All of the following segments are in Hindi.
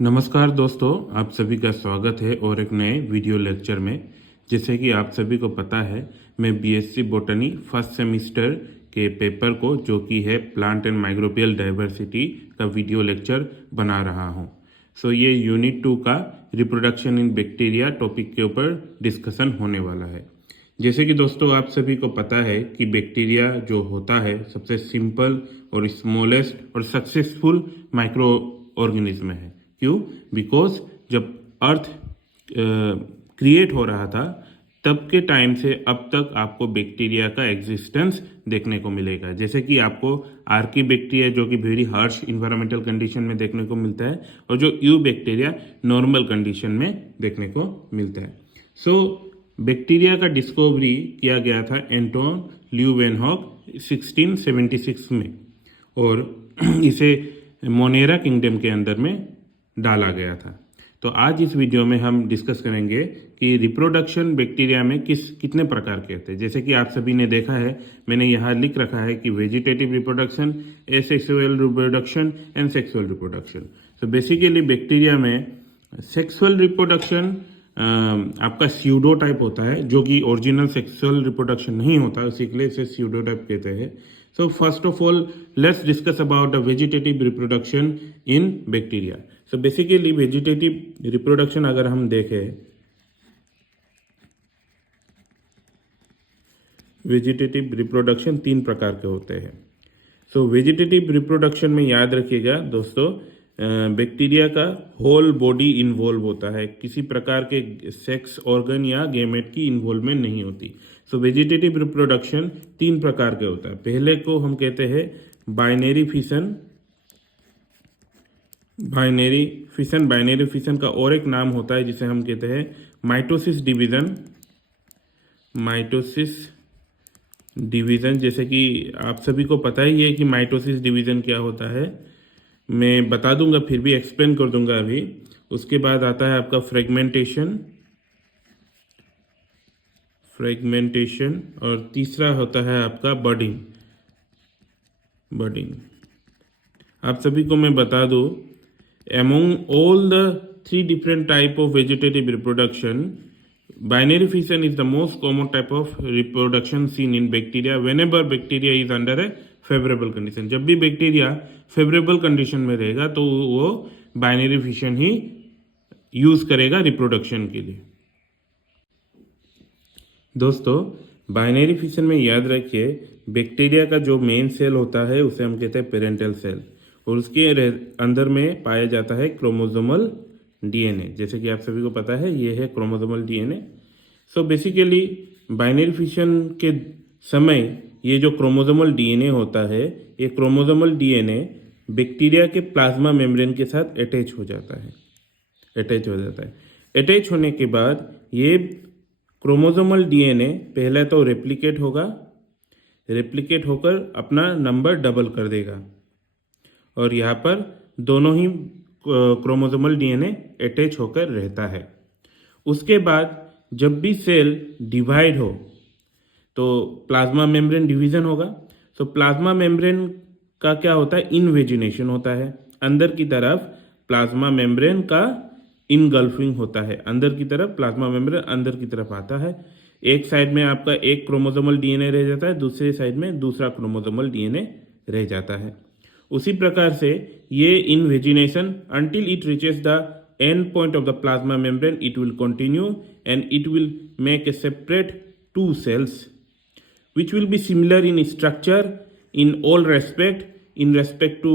नमस्कार दोस्तों, आप सभी का स्वागत है और एक नए वीडियो लेक्चर में। जैसे कि आप सभी को पता है, मैं बीएससी बॉटनी फर्स्ट सेमिस्टर के पेपर को, जो कि है प्लांट एंड माइक्रोबियल डाइवर्सिटी का वीडियो लेक्चर बना रहा हूं। ये यूनिट 2 का रिप्रोडक्शन इन बैक्टीरिया टॉपिक के ऊपर डिस्कशन होने वाला है। जैसे कि दोस्तों आप सभी को पता है कि बैक्टीरिया जो होता है सबसे सिंपल और स्मॉलेस्ट और सक्सेसफुल माइक्रो ऑर्गेनिज्म है। क्यों? बिकॉज जब अर्थ क्रिएट हो रहा था तब के टाइम से अब तक आपको बैक्टीरिया का एग्जिस्टेंस देखने को मिलेगा। जैसे कि आपको आर्की बैक्टीरिया जो कि वेरी हार्श इन्वायरमेंटल कंडीशन में देखने को मिलता है, और जो यू बैक्टीरिया नॉर्मल कंडीशन में देखने को मिलता है। बैक्टीरिया का डिस्कवरी किया गया था एंटोन ल्यूवेनहॉक 1676 में, और इसे मोनेरा किंगडम के अंदर में डाला गया था। तो आज इस वीडियो में हम डिस्कस करेंगे कि रिप्रोडक्शन बैक्टीरिया में कितने प्रकार के होते हैं। जैसे कि आप सभी ने देखा है, मैंने यहाँ लिख रखा है कि vegetative reproduction, asexual reproduction and sexual reproduction. Basically bacteria में सेक्सुअल रिप्रोडक्शन आपका स्यूडो टाइप होता है, जो कि ओरिजिनल सेक्सुअल रिप्रोडक्शन नहीं होता, उसी के लिए इसे स्यूडो टाइप कहते हैं। First of all let's discuss about the vegetative reproduction in bacteria. Basically vegetative reproduction अगर हम देखें, वेजिटेटिव रिप्रोडक्शन 3 प्रकार के होते हैं। वेजिटेटिव रिप्रोडक्शन में याद रखिएगा दोस्तों, बैक्टीरिया का होल बॉडी इन्वॉल्व होता है, किसी प्रकार के सेक्स ऑर्गन या गैमेट की इन्वॉल्वमेंट नहीं होती। वेजिटेटिव रिप्रोडक्शन 3 प्रकार के होता है। पहले को हम कहते हैं बाइनरी फिशन। बाइनरी फिशन का और एक नाम होता है जिसे हम कहते हैं माइटोसिस डिवीजन। जैसे कि आप सभी को पता ही है कि माइटोसिस डिवीजन क्या होता है, मैं बता दूंगा, फिर भी एक्सप्लेन कर दूंगा अभी। उसके बाद आता है आपका फ्रेगमेंटेशन, और तीसरा होता है आपका बडिंग। आप सभी को मैं बता दूं, among all the 3 different type of vegetative reproduction, binary fission is the most common type of reproduction seen in bacteria whenever bacteria is under a favorable condition। जब भी बैक्टीरिया फेवरेबल कंडीशन में रहेगा तो वो बाइनरी फिशन ही यूज करेगा रिप्रोडक्शन के लिए। दोस्तों बाइनरी फिशन में याद रखिए, बैक्टीरिया का जो मेन सेल होता है उसे हम कहते हैं पेरेंटल सेल, और उसके अंदर में पाया जाता है क्रोमोसोमल डीएनए। जैसे कि आप सभी को पता है ये है chromosomal DNA. Basically binary fission के समय ये जो क्रोमोसोमल डीएनए होता है, ये क्रोमोसोमल डीएनए बैक्टीरिया के प्लाज्मा मेम्ब्रेन के साथ अटैच हो जाता है। अटैच होने के बाद ये क्रोमोसोमल डीएनए पहले तो रेप्लिकेट होकर अपना नंबर डबल कर देगा, और यहाँ पर दोनों ही क्रोमोसोमल डीएनए अटैच होकर रहता है। उसके बाद जब भी सेल डिवाइड हो तो प्लाज्मा मेम्ब्रेन डिवीजन होगा। प्लाज्मा मेम्ब्रेन का क्या होता है, इनवेजिनेशन होता है। अंदर की तरफ प्लाज्मा मेम्ब्रेन का इनगल्फिंग होता है, अंदर की तरफ प्लाज्मा मेम्ब्रेन अंदर की तरफ आता है। एक साइड में आपका एक क्रोमोसोमल डीएनए रह जाता है, दूसरे साइड में दूसरा क्रोमोसोमल डीएनए रह जाता है। उसी प्रकार से ये invagination until it reaches the end point of the plasma membrane, it will continue and it will make a separate 2 cells which will be similar in structure in all respect to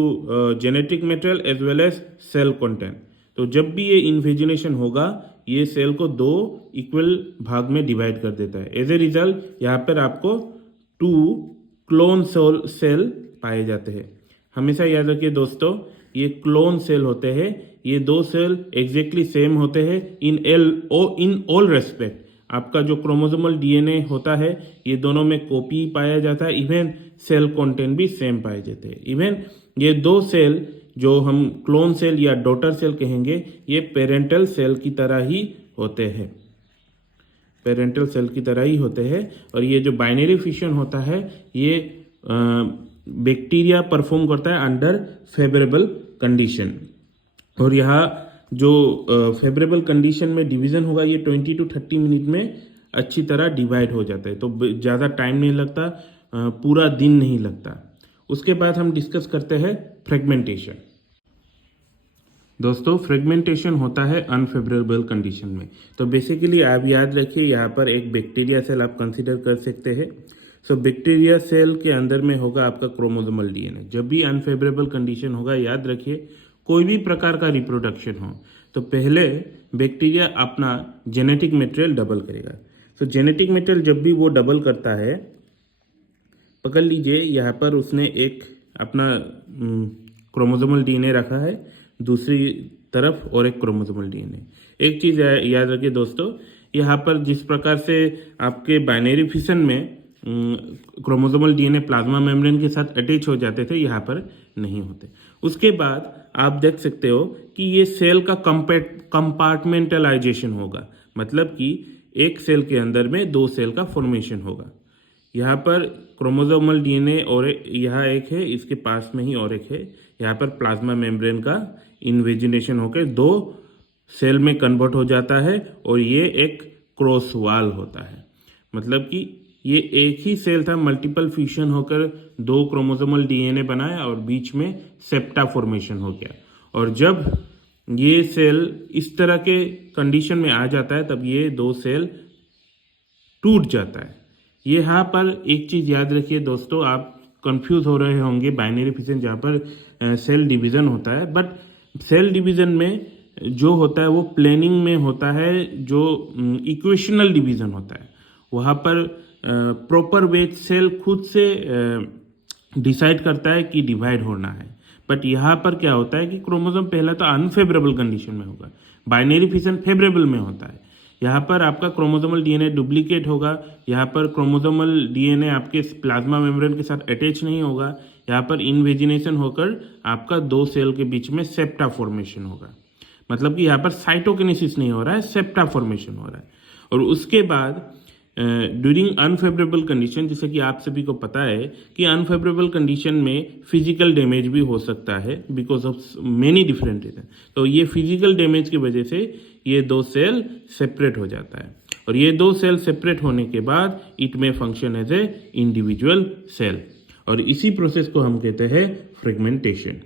genetic material as well as cell content। तो जब भी ये इन्वेजिनेशन होगा, ये सेल को 2 इक्वल भाग में डिवाइड कर देता है। एज ए रिजल्ट यहाँ पर आपको 2 क्लोन सेल पाए जाते हैं। हमेशा याद रखिए दोस्तों, ये क्लोन सेल होते हैं, ये 2 सेल एग्जैक्टली सेम होते हैं इन ऑल रेस्पेक्ट। आपका जो क्रोमोसोमल डीएनए होता है, ये दोनों में कॉपी पाया जाता है, इवन सेल कंटेंट भी सेम पाए जाते हैं। इवन ये 2 सेल जो हम क्लोन सेल या डॉटर सेल कहेंगे, ये पेरेंटल सेल की तरह ही होते हैं। और ये जो बाइनरी फिशन होता है, ये बैक्टीरिया परफॉर्म करता है अंडर फेवरेबल कंडीशन। और यहाँ जो फेवरेबल कंडीशन में डिवीज़न होगा ये 20 to 30 मिनट में अच्छी तरह डिवाइड हो जाता है, तो ज़्यादा टाइम नहीं लगता, पूरा दिन नहीं लगता। उसके बाद हम डिस्कस करते हैं फ्रेगमेंटेशन। दोस्तों, फ्रेगमेंटेशन होता है अनफेवरेबल कंडीशन में। तो बेसिकली आप याद रखिए, यहाँ पर एक बैक्टीरिया सेल आप कंसीडर कर सकते हैं। सो बैक्टीरिया सेल के अंदर में होगा आपका क्रोमोसोमल डीएनए। जब भी अनफेवरेबल कंडीशन होगा, याद रखिए, कोई भी प्रकार का रिप्रोडक्शन हो तो पहले बैक्टीरिया अपना जेनेटिक मटेरियल डबल करेगा। सो जेनेटिक मटेरियल जब भी वो डबल करता है, पकड़ लीजिए यहाँ पर उसने एक अपना क्रोमोसोमल डीएनए रखा है, दूसरी तरफ और एक क्रोमोसोमल डीएनए। एक चीज़ याद रखिए दोस्तों, यहाँ पर जिस प्रकार से आपके बाइनरी फिशन में क्रोमोसोमल डीएनए प्लाज्मा मेम्ब्रेन के साथ अटैच हो जाते थे, यहाँ पर नहीं होते। उसके बाद आप देख सकते हो कि ये सेल का कंपार्टमेंटलाइजेशन होगा, मतलब कि एक सेल के अंदर में दो सेल का फॉर्मेशन होगा। यहाँ पर क्रोमोसोमल डीएनए और यहाँ एक है, इसके पास में ही और एक है। यहाँ पर प्लाज्मा मेम्ब्रेन का इन्वेजिनेशन होकर दो सेल में कन्वर्ट हो जाता है और ये एक क्रॉस वाल होता है। मतलब कि ये एक ही सेल था, मल्टीपल फ्यूजन होकर दो क्रोमोसोमल डीएनए बनाया और बीच में सेप्टा फॉर्मेशन हो गया। और जब ये सेल इस तरह के कंडीशन में आ जाता है, तब ये दो सेल टूट जाता है। ये यहाँ पर एक चीज़ याद रखिए दोस्तों, आप कंफ्यूज हो रहे होंगे बाइनरी फिशन जहाँ पर सेल डिवीज़न होता है, बट सेल डिवीज़न में जो होता है वो प्लेनिंग में होता है, जो इक्वेशनल डिवीज़न होता है वहाँ पर प्रॉपर वेज सेल खुद से डिसाइड करता है कि डिवाइड होना है। बट यहाँ पर क्या होता है कि क्रोमोसोम पहला तो अनफेवरेबल कंडीशन में होगा, बाइनरी फिशन फेवरेबल में होता है। यहाँ पर आपका क्रोमोसोमल डीएनए डुप्लीकेट होगा, यहाँ पर क्रोमोसोमल डीएनए आपके प्लाज्मा मेम्ब्रेन के साथ अटैच नहीं होगा, यहाँ पर इनवेजिनेशन होकर आपका दो सेल के बीच में सेप्टा फॉर्मेशन होगा। मतलब कि यहाँ पर साइटोकिनेसिस नहीं हो रहा है, सेप्टा फॉर्मेशन हो रहा है। और उसके बाद ड्यूरिंग अनफेवरेबल कंडीशन, जैसे कि आप सभी को पता है कि अनफेवरेबल कंडीशन में फिजिकल डैमेज भी हो सकता है because of many different reason. तो ये फिजिकल डैमेज की वजह से ये दो सेल सेपरेट हो जाता है, और ये दो सेल सेपरेट होने के बाद इट में function as a individual cell, और इसी प्रोसेस को हम कहते हैं fragmentation.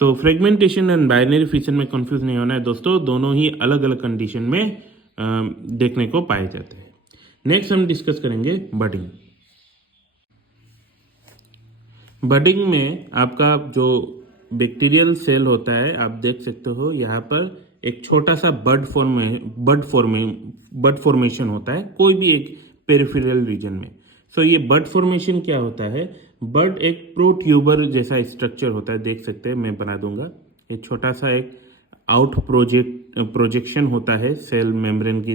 So fragmentation and binary fission में कंफ्यूज नहीं होना है दोस्तों, दोनों ही अलग अलग कंडीशन में देखने को पाए जाते हैं। नेक्स्ट हम डिस्कस करेंगे बडिंग। बडिंग में आपका जो बैक्टीरियल सेल होता है, आप देख सकते हो यहाँ पर एक छोटा सा बड फॉर्मेशन होता है कोई भी एक पेरिफेरल रीजन में। सो ये बड फॉर्मेशन क्या होता है, बड एक प्रोट्यूबर जैसा स्ट्रक्चर होता है, देख सकते हैं, मैं बना दूंगा। ये छोटा सा एक आउट प्रोजेक्शन होता है सेल मेम्ब्रेन की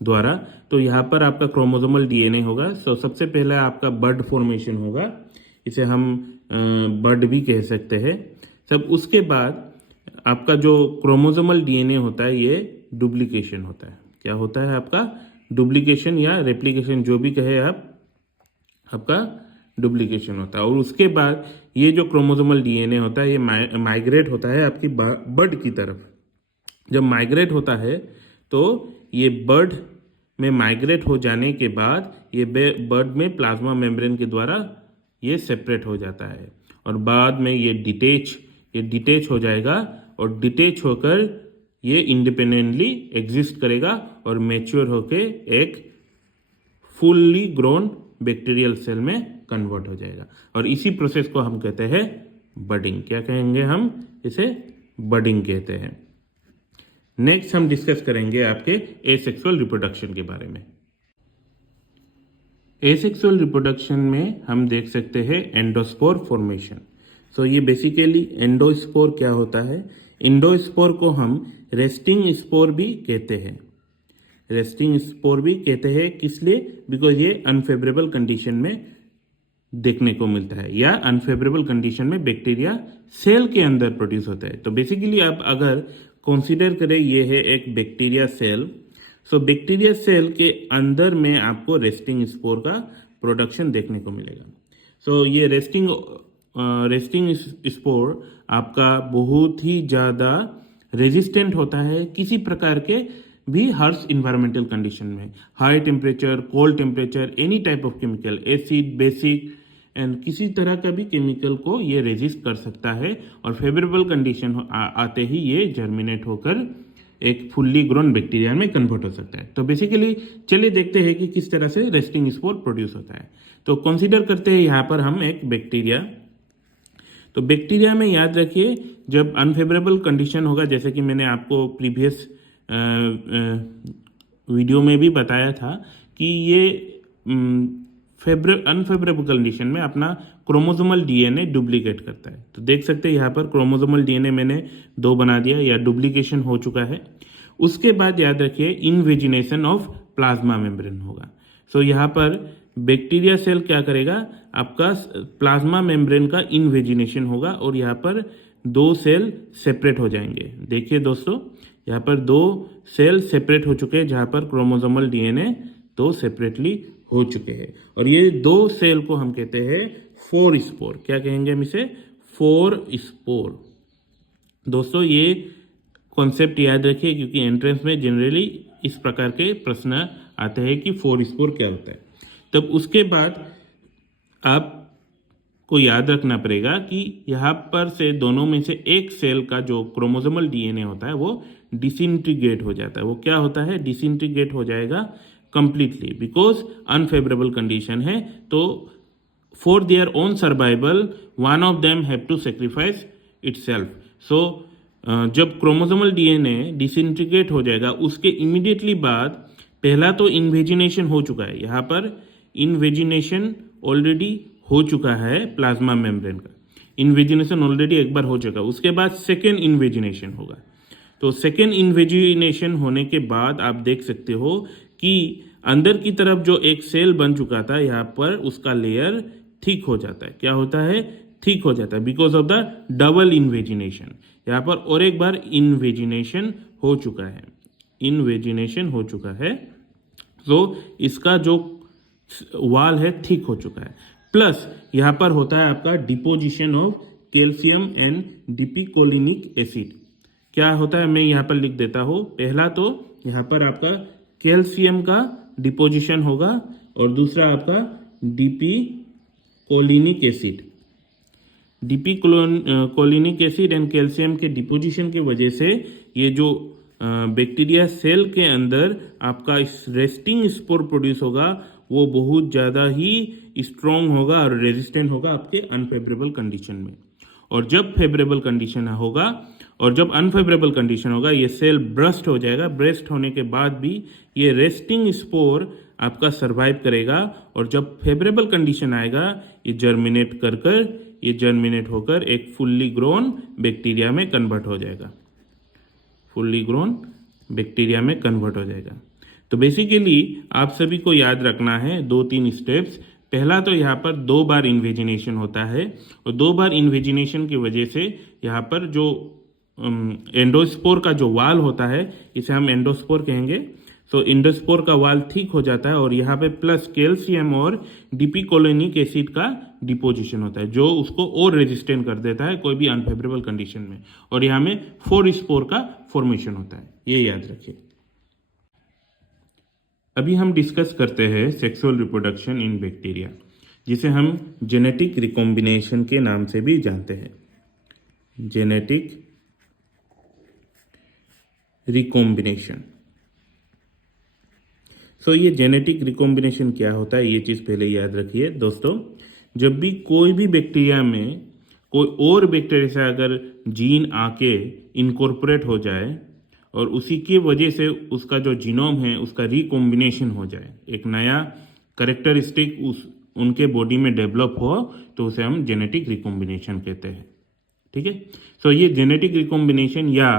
द्वारा। तो यहाँ पर आपका क्रोमोसोमल डीएनए होगा। सो सबसे पहला आपका बड फॉर्मेशन होगा, इसे हम बड भी कह सकते हैं। सब उसके बाद आपका जो क्रोमोसोमल डीएनए होता है ये डुप्लीकेशन होता है। क्या होता है आपका डुप्लीकेशन या रेप्लिकेशन, जो भी कहे आप, आपका डुप्लीकेशन होता है। और उसके बाद ये जो क्रोमोसोमल डीएनए होता है ये माइग्रेट होता है आपकी बड की तरफ। जब माइग्रेट होता है तो ये बड में माइग्रेट हो जाने के बाद ये बड में प्लाज्मा मेम्ब्रेन के द्वारा ये सेपरेट हो जाता है, और बाद में ये डिटेच हो जाएगा, और डिटेच होकर ये इंडिपेंडेंटली एग्जिस्ट करेगा और मैच्योर होके एक फुल्ली ग्रोन बैक्टीरियल सेल में कन्वर्ट हो जाएगा। और इसी प्रोसेस को हम कहते हैं बडिंग। क्या कहेंगे हम इसे? बडिंग कहते हैं। नेक्स्ट हम डिस्कस करेंगे आपके एसेक्सुअल रिप्रोडक्शन के बारे में। एसेक्सुअल रिप्रोडक्शन में हम देख सकते हैं एंडोस्पोर फॉर्मेशन। सो ये बेसिकली एंडोस्पोर क्या होता है, एंडोस्पोर को हम रेस्टिंग स्पोर भी कहते हैं। रेस्टिंग स्पोर भी कहते हैं किस लिए? बिकॉज ये अनफेवरेबल कंडीशन में देखने को मिलता है, या अनफेवरेबल कंडीशन में बैक्टीरिया सेल के अंदर प्रोड्यूस होता है। तो बेसिकली आप अगर कंसीडर करें ये है एक bacteria cell, so bacteria cell के अंदर में आपको रेस्टिंग स्पोर का प्रोडक्शन देखने को मिलेगा। सो ये रेस्टिंग स्पोर आपका बहुत ही ज़्यादा रेजिस्टेंट होता है किसी प्रकार के भी हार्श इन्वायरमेंटल कंडीशन में, high temperature, cold temperature, any type of chemical, acid, basic and किसी तरह का भी केमिकल को ये रेजिस्ट कर सकता है और फेवरेबल कंडीशन आते ही ये जर्मिनेट होकर एक फुल्ली ग्रोन बैक्टीरिया में कन्वर्ट हो सकता है। तो बेसिकली चलिए देखते हैं कि किस तरह से रेस्टिंग स्पोर प्रोड्यूस होता है। तो कंसीडर करते हैं यहाँ पर हम एक बैक्टीरिया। तो बैक्टीरिया में याद रखिए जब अनफेवरेबल कंडीशन होगा, जैसे कि मैंने आपको प्रीवियस वीडियो में भी बताया था कि ये अनफेवरेबल कंडीशन में अपना क्रोमोसोमल डीएनए डुप्लीकेट करता है। तो देख सकते हैं यहाँ पर क्रोमोसोमल डीएनए मैंने 2 बना दिया या डुप्लीकेशन हो चुका है। उसके बाद याद रखिए इनवेजिनेशन ऑफ प्लाज्मा मेम्ब्रेन होगा। सो यहाँ पर बैक्टीरिया सेल क्या करेगा, आपका प्लाज्मा मेम्ब्रेन का इनवेजिनेशन होगा और यहाँ पर 2 सेल सेपरेट हो जाएंगे। देखिए दोस्तों, यहाँ पर 2 सेल सेपरेट हो चुके हैं जहाँ पर क्रोमोसोमल डीएनए 2 सेपरेटली हो चुके हैं और ये 2 सेल को हम कहते हैं 4 स्पोर। क्या कहेंगे हम इसे? 4 स्पोर। दोस्तों ये कॉन्सेप्ट याद रखिए क्योंकि एंट्रेंस में जनरली इस प्रकार के प्रश्न आते हैं कि 4 स्पोर क्या होता है। तब उसके बाद आपको याद रखना पड़ेगा कि यहाँ पर से दोनों में से एक सेल का जो क्रोमोसोमल डीएनए होता है वो डिसइंटीग्रेट हो जाता है। वो क्या होता है? डिसइंटीग्रेट हो जाएगा कंप्लीटली, बिकॉज अनफेवरेबल कंडीशन है। तो for their own survival one of them have to sacrifice itself. So जब क्रोमोसोमल डीएनए डिसइंटीग्रेट हो जाएगा उसके इमीडिएटली बाद पहला तो इन्वेजिनेशन हो चुका है, यहाँ पर इन्वेजिनेशन ऑलरेडी हो चुका है प्लाज्मा मेम्ब्रेन का, इन्वेजिनेशन ऑलरेडी एक बार हो चुका। उसके बाद सेकेंड इन्वेजिनेशन होगा। तो सेकेंड इन्वेजिनेशन होने के बाद आप देख सकते हो कि अंदर की तरफ जो एक सेल बन चुका था यहाँ पर उसका लेयर थिक हो जाता है। क्या होता है? थिक हो जाता है because of the double invagination. यहाँ पर और एक बार इन्वेजिनेशन हो चुका है, इन्वेजिनेशन हो चुका है। तो इसका जो वाल है थिक हो चुका है। प्लस यहाँ पर होता है आपका deposition of calcium and dipicolinic acid. क्या होता है मैं यहाँ पर लिख देता हूँ। पहला तो यहाँ पर आपका कैल्शियम का डिपोजिशन होगा और दूसरा आपका डिपिकोलिनिक एसिड। डिपिकोलिनिक एसिड एंड कैल्शियम के डिपोजिशन की वजह से ये जो बैक्टीरिया सेल के अंदर आपका रेस्टिंग स्पोर प्रोड्यूस होगा वो बहुत ज़्यादा ही स्ट्रॉन्ग होगा और रेजिस्टेंट होगा आपके अनफेवरेबल कंडीशन में। और जब फेवरेबल कंडीशन होगा और जब अनफेवरेबल कंडीशन होगा ये सेल ब्रस्ट हो जाएगा। ब्रस्ट होने के बाद भी ये रेस्टिंग स्पोर आपका सरवाइव करेगा और जब फेवरेबल कंडीशन आएगा ये जर्मिनेट होकर एक फुल्ली ग्रोन बैक्टीरिया में कन्वर्ट हो जाएगा, फुल्ली ग्रोन बैक्टीरिया में कन्वर्ट हो जाएगा। तो बेसिकली आप सभी को याद रखना है 2-3 स्टेप्स। पहला तो यहाँ पर 2 बार इन्वेजिनेशन होता है और 2 बार इन्वेजिनेशन की वजह से यहाँ पर जो एंडोस्पोर का जो वाल होता है इसे हम एंडोस्पोर कहेंगे। सो एंडोस्पोर का वाल ठीक हो जाता है और यहाँ पे प्लस कैल्शियम और डिपिकोलिनिक एसिड का डिपोजिशन होता है जो उसको और रेजिस्टेंट कर देता है कोई भी अनफेवरेबल कंडीशन में। और यहाँ में 4 स्पोर का फॉर्मेशन होता है, ये याद रखिए। अभी हम डिस्कस करते हैं सेक्सुअल रिप्रोडक्शन इन बैक्टीरिया, जिसे हम जेनेटिक रिकॉम्बिनेशन के नाम से भी जानते हैं। Genetic recombination. सो ये जेनेटिक रिकॉम्बिनेशन क्या होता है ये चीज़ पहले याद रखिए दोस्तों। जब भी कोई भी बैक्टीरिया में कोई और बैक्टीरिया से अगर जीन आके इनकॉर्पोरेट हो जाए और उसी की वजह से उसका जो जीनोम है उसका रिकॉम्बिनेशन हो जाए, एक नया करेक्टरिस्टिक उनके बॉडी में डेवलप हो, तो उसे हम जेनेटिक रिकॉम्बिनेशन कहते हैं। ठीक है। सो ये जेनेटिक रिकॉम्बिनेशन या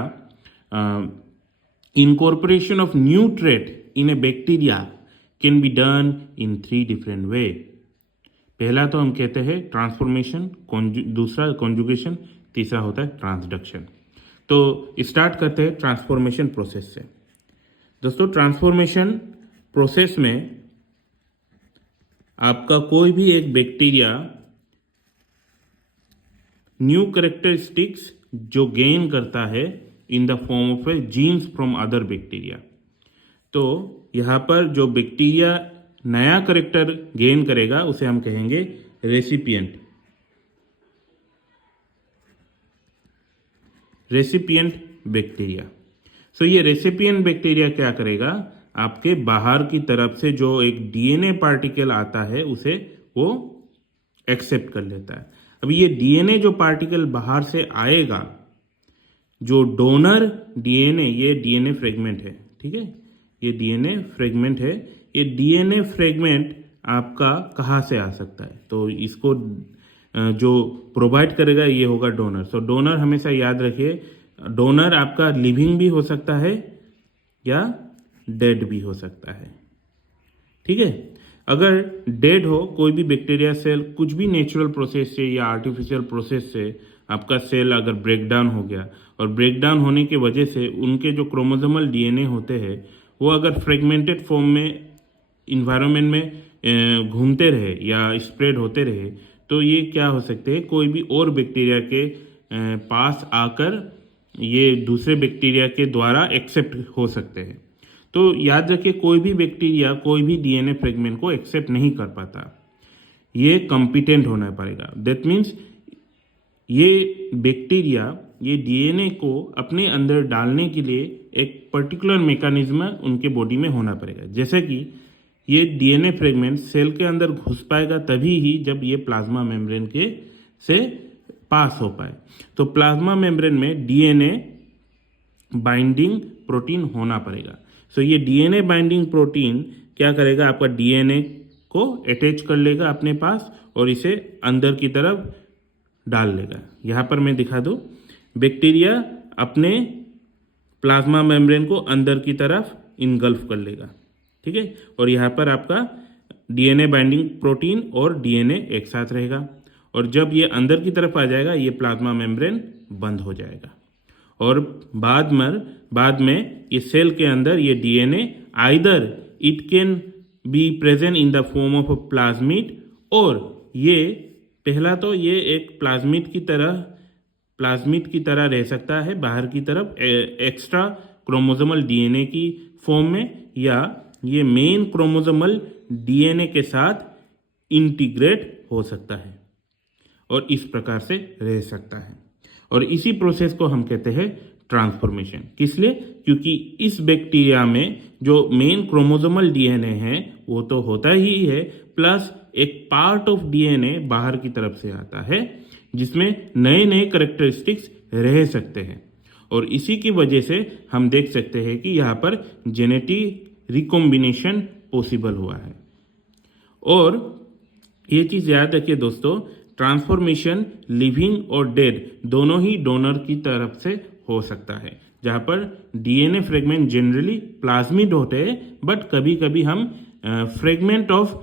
incorporation of new trait in a bacteria can be done in 3 different way। पहला तो हम कहते हैं ट्रांसफॉर्मेशन, दूसरा कॉन्जुगेशन, तीसरा होता है ट्रांसडक्शन। तो स्टार्ट करते हैं ट्रांसफॉर्मेशन प्रोसेस से। दोस्तों ट्रांसफॉर्मेशन प्रोसेस में आपका कोई भी एक बैक्टीरिया न्यू कैरेक्टरिस्टिक्स जो गेन करता है in the form of a genes from other bacteria. तो यहाँ पर जो बैक्टीरिया नया करेक्टर गेन करेगा उसे हम कहेंगे रेसिपिएंट। Recipient bacteria. सो ये रेसिपिएंट बैक्टीरिया क्या करेगा, आपके बाहर की तरफ से जो एक डीएनए पार्टिकल आता है उसे वो एक्सेप्ट कर लेता है। अब ये डीएनए जो पार्टिकल बाहर से आएगा, जो डोनर डीएनए, ये डीएनए फ्रेगमेंट है, ठीक है, ये डीएनए फ्रेगमेंट है। ये डीएनए फ्रेगमेंट आपका कहाँ से आ सकता है, तो इसको जो प्रोवाइड करेगा ये होगा डोनर। सो डोनर हमेशा याद रखिए, डोनर आपका लिविंग भी हो सकता है या डेड भी हो सकता है, ठीक है। अगर डेड हो, कोई भी बैक्टीरिया सेल कुछ भी नेचुरल प्रोसेस से या आर्टिफिशियल प्रोसेस से आपका सेल अगर ब्रेक डाउन हो गया, और ब्रेक डाउन होने की वजह से उनके जो क्रोमोसोमल डीएनए होते हैं वो अगर फ्रेगमेंटेड फॉर्म में इन्वायरमेंट में घूमते रहे या स्प्रेड होते रहे, तो ये क्या हो सकते हैं, कोई भी और बैक्टीरिया के पास आकर ये दूसरे बैक्टीरिया के द्वारा एक्सेप्ट हो सकते हैं। तो याद रखिए, कोई भी बैक्टीरिया कोई भी डीएनए फ्रेगमेंट को एक्सेप्ट नहीं कर पाता, ये कॉम्पिटेंट होना पड़ेगा। दैट मीन्स ये बैक्टीरिया ये डीएनए को अपने अंदर डालने के लिए एक पर्टिकुलर मैकेनिज्म उनके बॉडी में होना पड़ेगा। जैसे कि ये डीएनए फ्रेगमेंट सेल के अंदर घुस पाएगा तभी ही जब ये प्लाज्मा मेम्ब्रेन के से पास हो पाए। तो प्लाज्मा मेम्ब्रेन में डीएनए बाइंडिंग प्रोटीन होना पड़ेगा। सो ये डीएनए बाइंडिंग प्रोटीन क्या करेगा, आपका डीएनए को अटैच कर लेगा अपने पास और इसे अंदर की तरफ डाल लेगा। यहाँ पर मैं दिखा दूँ, बैक्टीरिया अपने प्लाज्मा मेम्ब्रेन को अंदर की तरफ इनगल्फ कर लेगा, ठीक है, और यहाँ पर आपका डीएनए बाइंडिंग प्रोटीन और डीएनए एक साथ रहेगा, और जब ये अंदर की तरफ आ जाएगा ये प्लाज्मा मेम्ब्रेन बंद हो जाएगा, और बाद में ये सेल के अंदर ये DNA either it can be present in the form of a plasmid, और ये पहला तो ये एक प्लाज्मिड की तरह रह सकता है बाहर की तरफ एक्स्ट्रा क्रोमोसोमल डीएनए की फॉर्म में, या ये मेन क्रोमोसोमल डीएनए के साथ इंटीग्रेट हो सकता है और इस प्रकार से रह सकता है। और इसी प्रोसेस को हम कहते हैं ट्रांसफॉर्मेशन। किस लिए? क्योंकि इस बैक्टीरिया में जो मेन क्रोमोसोमल डीएनए है वो तो होता ही है, प्लस एक पार्ट ऑफ डीएनए बाहर की तरफ से आता है जिसमें नए नए कैरेक्टरिस्टिक्स रह सकते हैं, और इसी की वजह से हम देख सकते हैं कि यहाँ पर जेनेटिक रिकॉम्बिनेशन पॉसिबल हुआ है। और ये चीज़ याद रखिए दोस्तों, ट्रांसफॉर्मेशन लिविंग और डेड दोनों ही डोनर की तरफ से हो सकता है, जहाँ पर डीएनए फ्रेगमेंट जनरली प्लाज्मिड होते हैं, बट कभी कभी हम फ्रेगमेंट ऑफ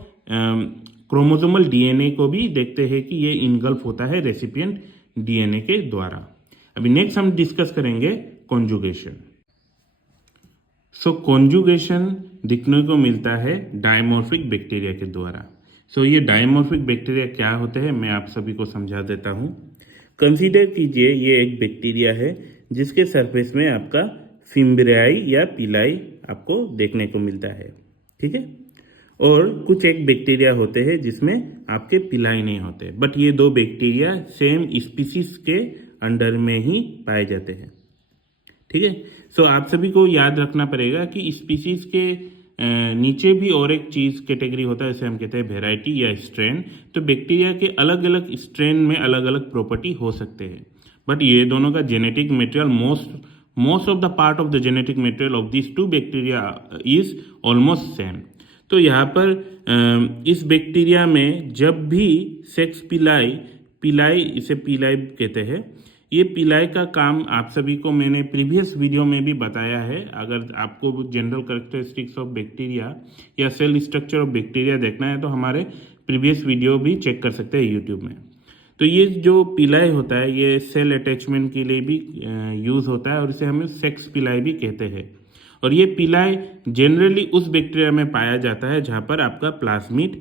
क्रोमोसोमल डीएनए को भी देखते हैं कि ये इनगल्फ होता है रेसिपिएंट डीएनए के द्वारा। अभी नेक्स्ट हम डिस्कस करेंगे कॉन्जुगेशन। सो कॉन्जुगेशन दिखने को मिलता है डायमॉर्फिक बैक्टीरिया के द्वारा। सो ये डायमॉर्फिक बैक्टीरिया क्या होते हैं मैं आप सभी को समझा देता हूँ। कंसीडर कीजिए ये एक बैक्टीरिया है जिसके सरफेस में आपका फिम्ब्रियाई या पिलाई आपको देखने को मिलता है, ठीक है, और कुछ एक बैक्टीरिया होते हैं जिसमें आपके पिलाई नहीं होते, बट ये दो बैक्टीरिया सेम स्पीसीज के अंडर में ही पाए जाते हैं, ठीक है। सो आप सभी को याद रखना पड़ेगा कि स्पीसीज के नीचे भी और एक चीज कैटेगरी होता है, जैसे हम कहते हैं वेराइटी या स्ट्रेन। तो बैक्टीरिया के अलग अलग स्ट्रेन में अलग अलग प्रॉपर्टी हो सकते हैं, बट ये दोनों का genetic material most of the part of the genetic material of this two bacteria is almost same. तो यहाँ पर इस बैक्टीरिया में जब भी सेक्स पिलाई इसे पिलाई कहते हैं, ये पिलाई का काम आप सभी को मैंने प्रीवियस वीडियो में भी बताया है। अगर आपको जनरल कैरेक्टरिस्टिक्स ऑफ बैक्टीरिया या सेल स्ट्रक्चर ऑफ बैक्टीरिया देखना है तो हमारे प्रीवियस वीडियो भी चेक कर सकते हैं यूट्यूब में। तो ये जो पिलाई होता है ये सेल अटैचमेंट के लिए भी यूज़ होता है और इसे हमें सेक्स पिलाई भी कहते हैं। और ये पिलाई जनरली उस बैक्टीरिया में पाया जाता है जहाँ पर आपका प्लाज्मिड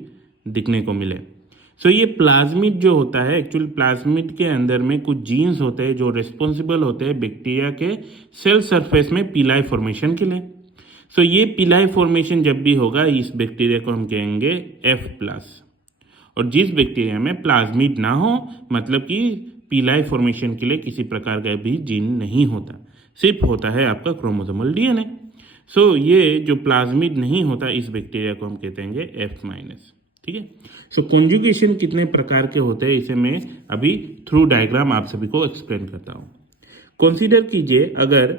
दिखने को मिले। सो ये प्लाज्मिड जो होता है, एक्चुअली प्लाज्मिड के अंदर में कुछ जीन्स होते हैं जो रिस्पॉन्सिबल होते हैं बैक्टीरिया के सेल सरफेस में पिलाई फॉर्मेशन के लिए। सो ये पिलाई फॉर्मेशन जब भी होगा इस बैक्टीरिया को हम कहेंगे F+। और जिस बैक्टीरिया में प्लाज्मिड ना हो, मतलब कि पिलाई फॉर्मेशन के लिए किसी प्रकार का भी जीन नहीं होता, सिर्फ होता है आपका क्रोमोसोमल डीएनए। सो ये जो प्लाज्मिड नहीं होता इस बैक्टीरिया को हम कहते हैं F-। ठीक है। सो कॉन्जुगेशन कितने प्रकार के होते हैं इसे मैं अभी थ्रू डायग्राम आप सभी को एक्सप्लेन करता हूँ। कंसीडर कीजिए अगर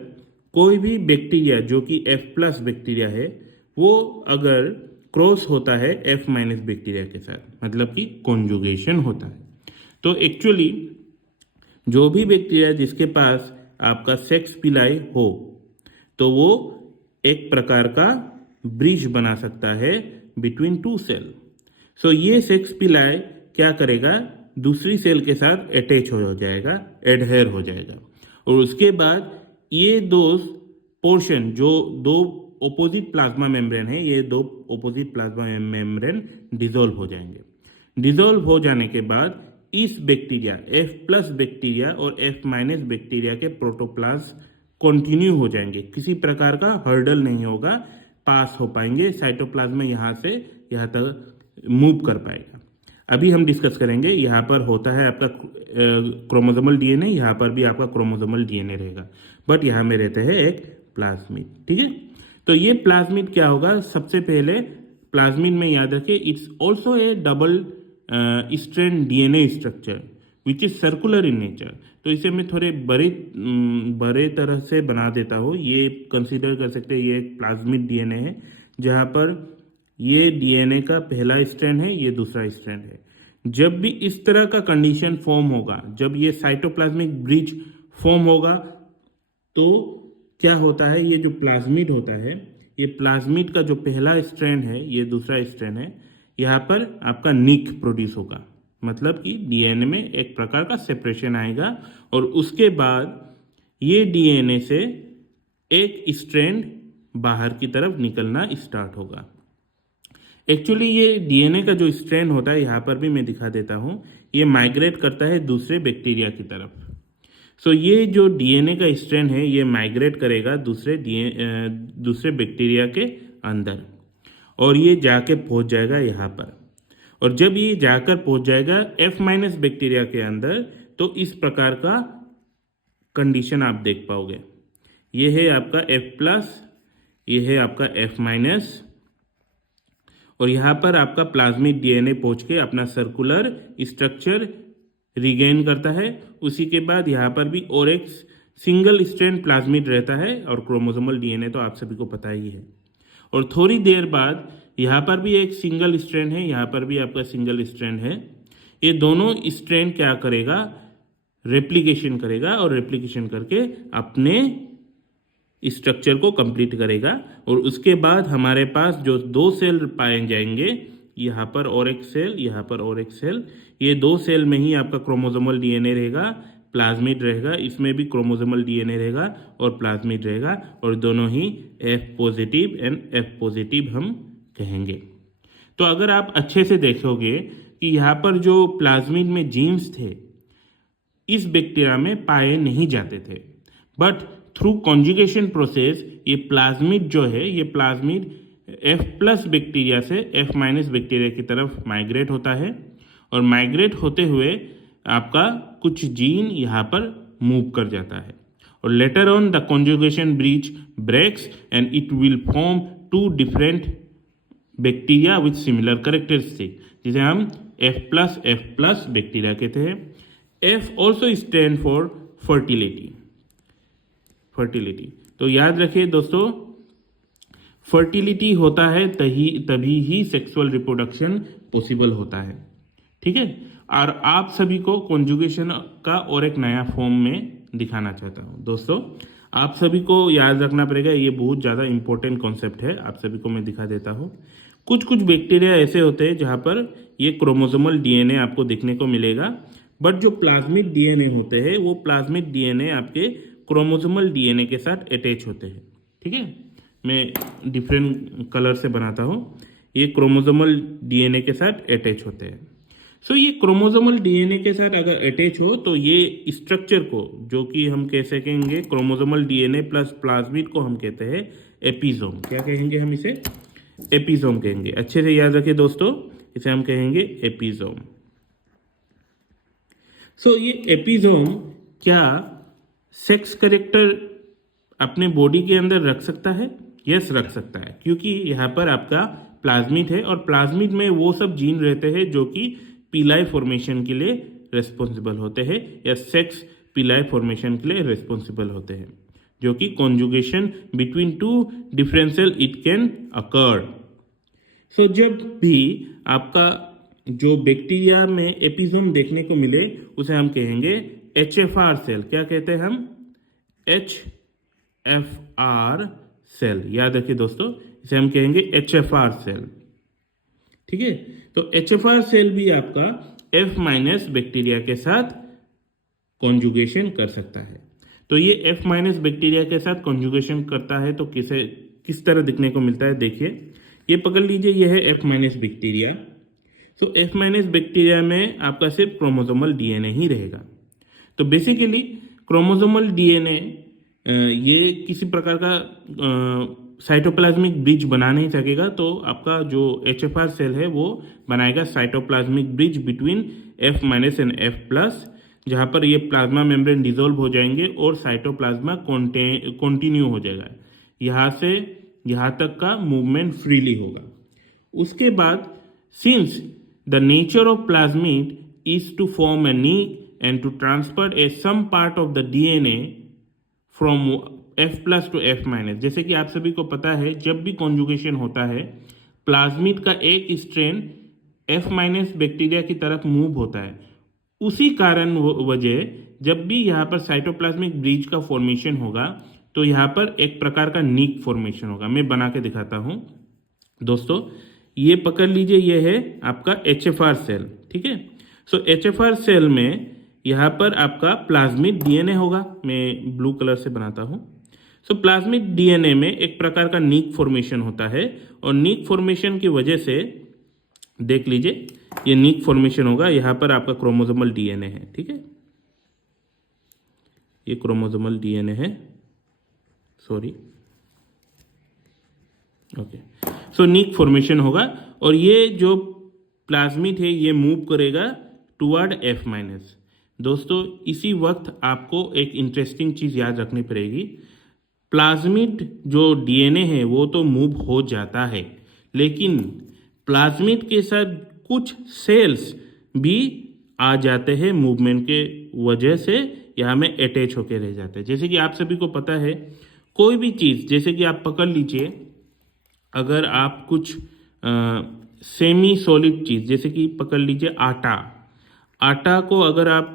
कोई भी बैक्टीरिया जो कि F+ बैक्टीरिया है वो अगर क्रॉस होता है F- बैक्टीरिया के साथ, मतलब कि कॉन्जुगेशन होता है, तो एक्चुअली जो भी बैक्टीरिया जिसके पास आपका सेक्स पिलाई हो तो वो एक प्रकार का ब्रिज बना सकता है बिटवीन टू सेल। सो ये सेक्स पिलाई क्या करेगा, दूसरी सेल के साथ अटैच हो जाएगा, एडहेयर हो जाएगा, और उसके बाद ये दो पोर्शन जो दो ओपोजिट प्लाज्मा मेम्ब्रेन है, ये दो ओपोजिट प्लाज्मा मेम्ब्रेन डिसॉल्व हो जाएंगे। डिसॉल्व हो जाने के बाद इस बैक्टीरिया F+ बैक्टीरिया और F- बैक्टीरिया के प्रोटोप्लाज्म कंटिन्यू हो जाएंगे, किसी प्रकार का हर्डल नहीं होगा, पास हो पाएंगे, साइटोप्लाज्म यहाँ से यहाँ तक मूव कर पाएगा। अभी हम डिस्कस करेंगे, यहाँ पर होता है आपका क्रोमोसोमल डीएनए, यहाँ पर भी आपका क्रोमोसोमल डीएनए रहेगा, बट यहाँ में रहते हैं एक प्लाज्मिड। ठीक है। तो ये प्लाज्मिड क्या होगा, सबसे पहले प्लाज्मिड में याद रखिए it's also A double strand DNA structure which is circular in nature. तो इसे मैं थोड़े बड़े तरह से बना देता हूँ। ये कंसीडर कर सकते हैं ये एक प्लाज्मिड डीएनए है जहाँ पर ये डीएनए का पहला स्ट्रैंड है, ये दूसरा स्ट्रैंड है। जब भी इस तरह का कंडीशन फॉर्म होगा, जब ये साइटोप्लाज्मिक ब्रिज फॉर्म होगा, तो क्या होता है, ये जो प्लाज्मिड होता है, ये प्लाज्मिड का जो पहला स्ट्रैंड है, ये दूसरा स्ट्रैंड है, यहाँ पर आपका निक प्रोड्यूस होगा, मतलब कि डीएनए में एक प्रकार का सेपरेशन आएगा, और उसके बाद ये डीएनए से एक स्ट्रैंड बाहर की तरफ निकलना स्टार्ट होगा। एक्चुअली ये डीएनए का जो स्ट्रैंड होता है, यहाँ पर भी मैं दिखा देता हूँ, ये माइग्रेट करता है दूसरे बैक्टीरिया की तरफ। सो ये जो डीएनए का स्ट्रैंड है ये माइग्रेट करेगा दूसरे बैक्टीरिया के अंदर, और ये जाके पहुंच जाएगा यहाँ पर। और जब ये जाकर पहुंच जाएगा F- बैक्टीरिया के अंदर, तो इस प्रकार का कंडीशन आप देख पाओगे। ये है आपका F+, ये है आपका F-, और यहाँ पर आपका प्लाज्मिड डीएनए पहुंच के अपना सर्कुलर स्ट्रक्चर रिगेन करता है। उसी के बाद यहाँ पर भी और एक सिंगल स्ट्रैंड प्लाज्मिड रहता है, और क्रोमोसोमल डीएनए तो आप सभी को पता ही है। और थोड़ी देर बाद यहाँ पर भी एक सिंगल स्ट्रैंड है, यहाँ पर भी आपका सिंगल स्ट्रैंड है। ये दोनों स्ट्रैंड क्या करेगा, रेप्लिकेशन करेगा, और रेप्लिकेशन करके अपने स्ट्रक्चर को कंप्लीट करेगा। और उसके बाद हमारे पास जो दो सेल पाए जाएंगे, यहाँ पर और एक सेल, यहाँ पर और एक सेल, ये दो सेल में ही आपका क्रोमोसोमल डीएनए रहेगा, प्लाज्मिड रहेगा, इसमें भी क्रोमोसोमल डीएनए रहेगा और प्लाज्मिड रहेगा, और दोनों ही F+ एंड F+ हम कहेंगे। तो अगर आप अच्छे से देखोगे कि यहाँ पर जो प्लाज्मिड में जीन्स थे इस बैक्टीरिया में पाए नहीं जाते थे, बट थ्रू कॉन्जुगेशन प्रोसेस ये प्लाज्मिड जो है, ये प्लाज्मिड F+ बैक्टीरिया से F- बैक्टीरिया की तरफ माइग्रेट होता है, और माइग्रेट होते हुए आपका कुछ जीन यहाँ पर मूव कर जाता है, और later on the conjugation bridge breaks and it will form two different bacteria with similar characteristic, जिसे हम F+ बैक्टीरिया कहते हैं। F also stand for fertility. तो याद रखिए दोस्तों, फर्टिलिटी होता है तभी ही सेक्सुअल रिप्रोडक्शन पॉसिबल होता है। ठीक है। और आप सभी को कॉन्जुगेशन का और एक नया फॉर्म में दिखाना चाहता हूँ। दोस्तों आप सभी को याद रखना पड़ेगा, ये बहुत ज़्यादा इंपॉर्टेंट कॉन्सेप्ट है, आप सभी को मैं दिखा देता हूँ। कुछ बैक्टीरिया ऐसे होते हैं जहाँ पर ये क्रोमोसोमल डीएनए आपको देखने को मिलेगा, बट जो प्लाज्मिड डीएनए होते हैं वो प्लाज्मिड डीएनए आपके क्रोमोसोमल डीएनए के साथ अटैच होते हैं। ठीक है, मैं डिफरेंट कलर से बनाता हूँ। ये क्रोमोसोमल डीएनए के साथ अटैच होते हैं। सो ये क्रोमोसोमल डीएनए के साथ अगर अटैच हो तो ये स्ट्रक्चर को, जो कि हम कह सकेंगे क्रोमोसोमल डीएनए प्लस प्लाज्मिड को हम कहते हैं एपिसोम। क्या कहेंगे हम इसे? एपिसोम कहेंगे। अच्छे से याद रखिए दोस्तों, इसे हम कहेंगे एपिसोम। सो ये एपिसोम क्या सेक्स कैरेक्टर अपने बॉडी के अंदर रख सकता है? यस, रख सकता है, क्योंकि यहाँ पर आपका प्लाज्मिड है और प्लाज्मिड में वो सब जीन रहते हैं जो कि पीलाई फॉर्मेशन के लिए रेस्पॉन्सिबल होते हैं या सेक्स पीलाई फॉर्मेशन के लिए रेस्पॉन्सिबल होते हैं, जो कि conjugation between two different cell it can occur. So जब भी आपका जो बैक्टीरिया में एपिसोम देखने को मिले उसे हम कहेंगे HFR सेल। क्या कहते हैं हम? HFR cell. याद रखिए दोस्तों, इसे हम कहेंगे HFR सेल। ठीक है, तो HFR सेल भी आपका F- बैक्टीरिया के साथ कॉन्जुगेशन कर सकता है। तो ये F- बैक्टीरिया के साथ कॉन्जुगेशन करता है तो किस तरह दिखने को मिलता है? देखिए, ये पकड़ लीजिए, ये है F- बैक्टीरिया। तो F- बैक्टीरिया में आपका सिर्फ क्रोमोसोमल डीएनए ही रहेगा। तो बेसिकली क्रोमोसोमल डीएनए ये किसी प्रकार का साइटोप्लाज्मिक ब्रिज बना नहीं सकेगा, तो आपका जो HFR सेल है वो बनाएगा cytoplasmic bridge between F- and F+, जहाँ पर ये प्लाज्मा मेम्ब्रेन डिसॉल्व हो जाएंगे और साइटोप्लाज्मा कंटिन्यू हो जाएगा। यहाँ से यहाँ तक का मूवमेंट फ्रीली होगा। उसके बाद since the nature of plasmid is to form a nick and to transfer some part of the DNA from F+ to F-, जैसे कि आप सभी को पता है जब भी कॉन्जुगेशन होता है प्लाज्मिड का एक स्ट्रेन F- बैक्टीरिया की तरफ मूव होता है। उसी कारण वजह जब भी यहाँ पर साइटोप्लाज्मिक ब्रिज का फॉर्मेशन होगा तो यहाँ पर एक प्रकार का नीक फॉर्मेशन होगा। मैं बना के दिखाता हूँ दोस्तों, ये पकड़ लीजिए, ये है आपका HFR सेल। ठीक है, सो HFR सेल में यहाँ पर आपका प्लाज्मिड डीएनए होगा। मैं ब्लू कलर से बनाता हूँ। सो प्लाज्मिड डीएनए में एक प्रकार का नीक फॉर्मेशन होता है और नीक फॉर्मेशन की वजह से देख लीजिए ये नीक फॉर्मेशन होगा। यहाँ पर आपका क्रोमोसोमल डीएनए है। ठीक है, ये क्रोमोसोमल डीएनए है, सॉरी, ओके। सो नीक फॉर्मेशन होगा और ये जो प्लाज्मिड है ये मूव करेगा टुवर्ड F-। दोस्तों, इसी वक्त आपको एक इंटरेस्टिंग चीज़ याद रखनी पड़ेगी। प्लाज्मिड जो डीएनए है वो तो मूव हो जाता है, लेकिन प्लाज्मिड के साथ कुछ सेल्स भी आ जाते हैं मूवमेंट के वजह से, यहाँ में अटैच होके रह जाते हैं। जैसे कि आप सभी को पता है कोई भी चीज़, जैसे कि आप पकड़ लीजिए, अगर आप कुछ सेमी सॉलिड चीज़ जैसे कि पकड़ लीजिए आटा को अगर आप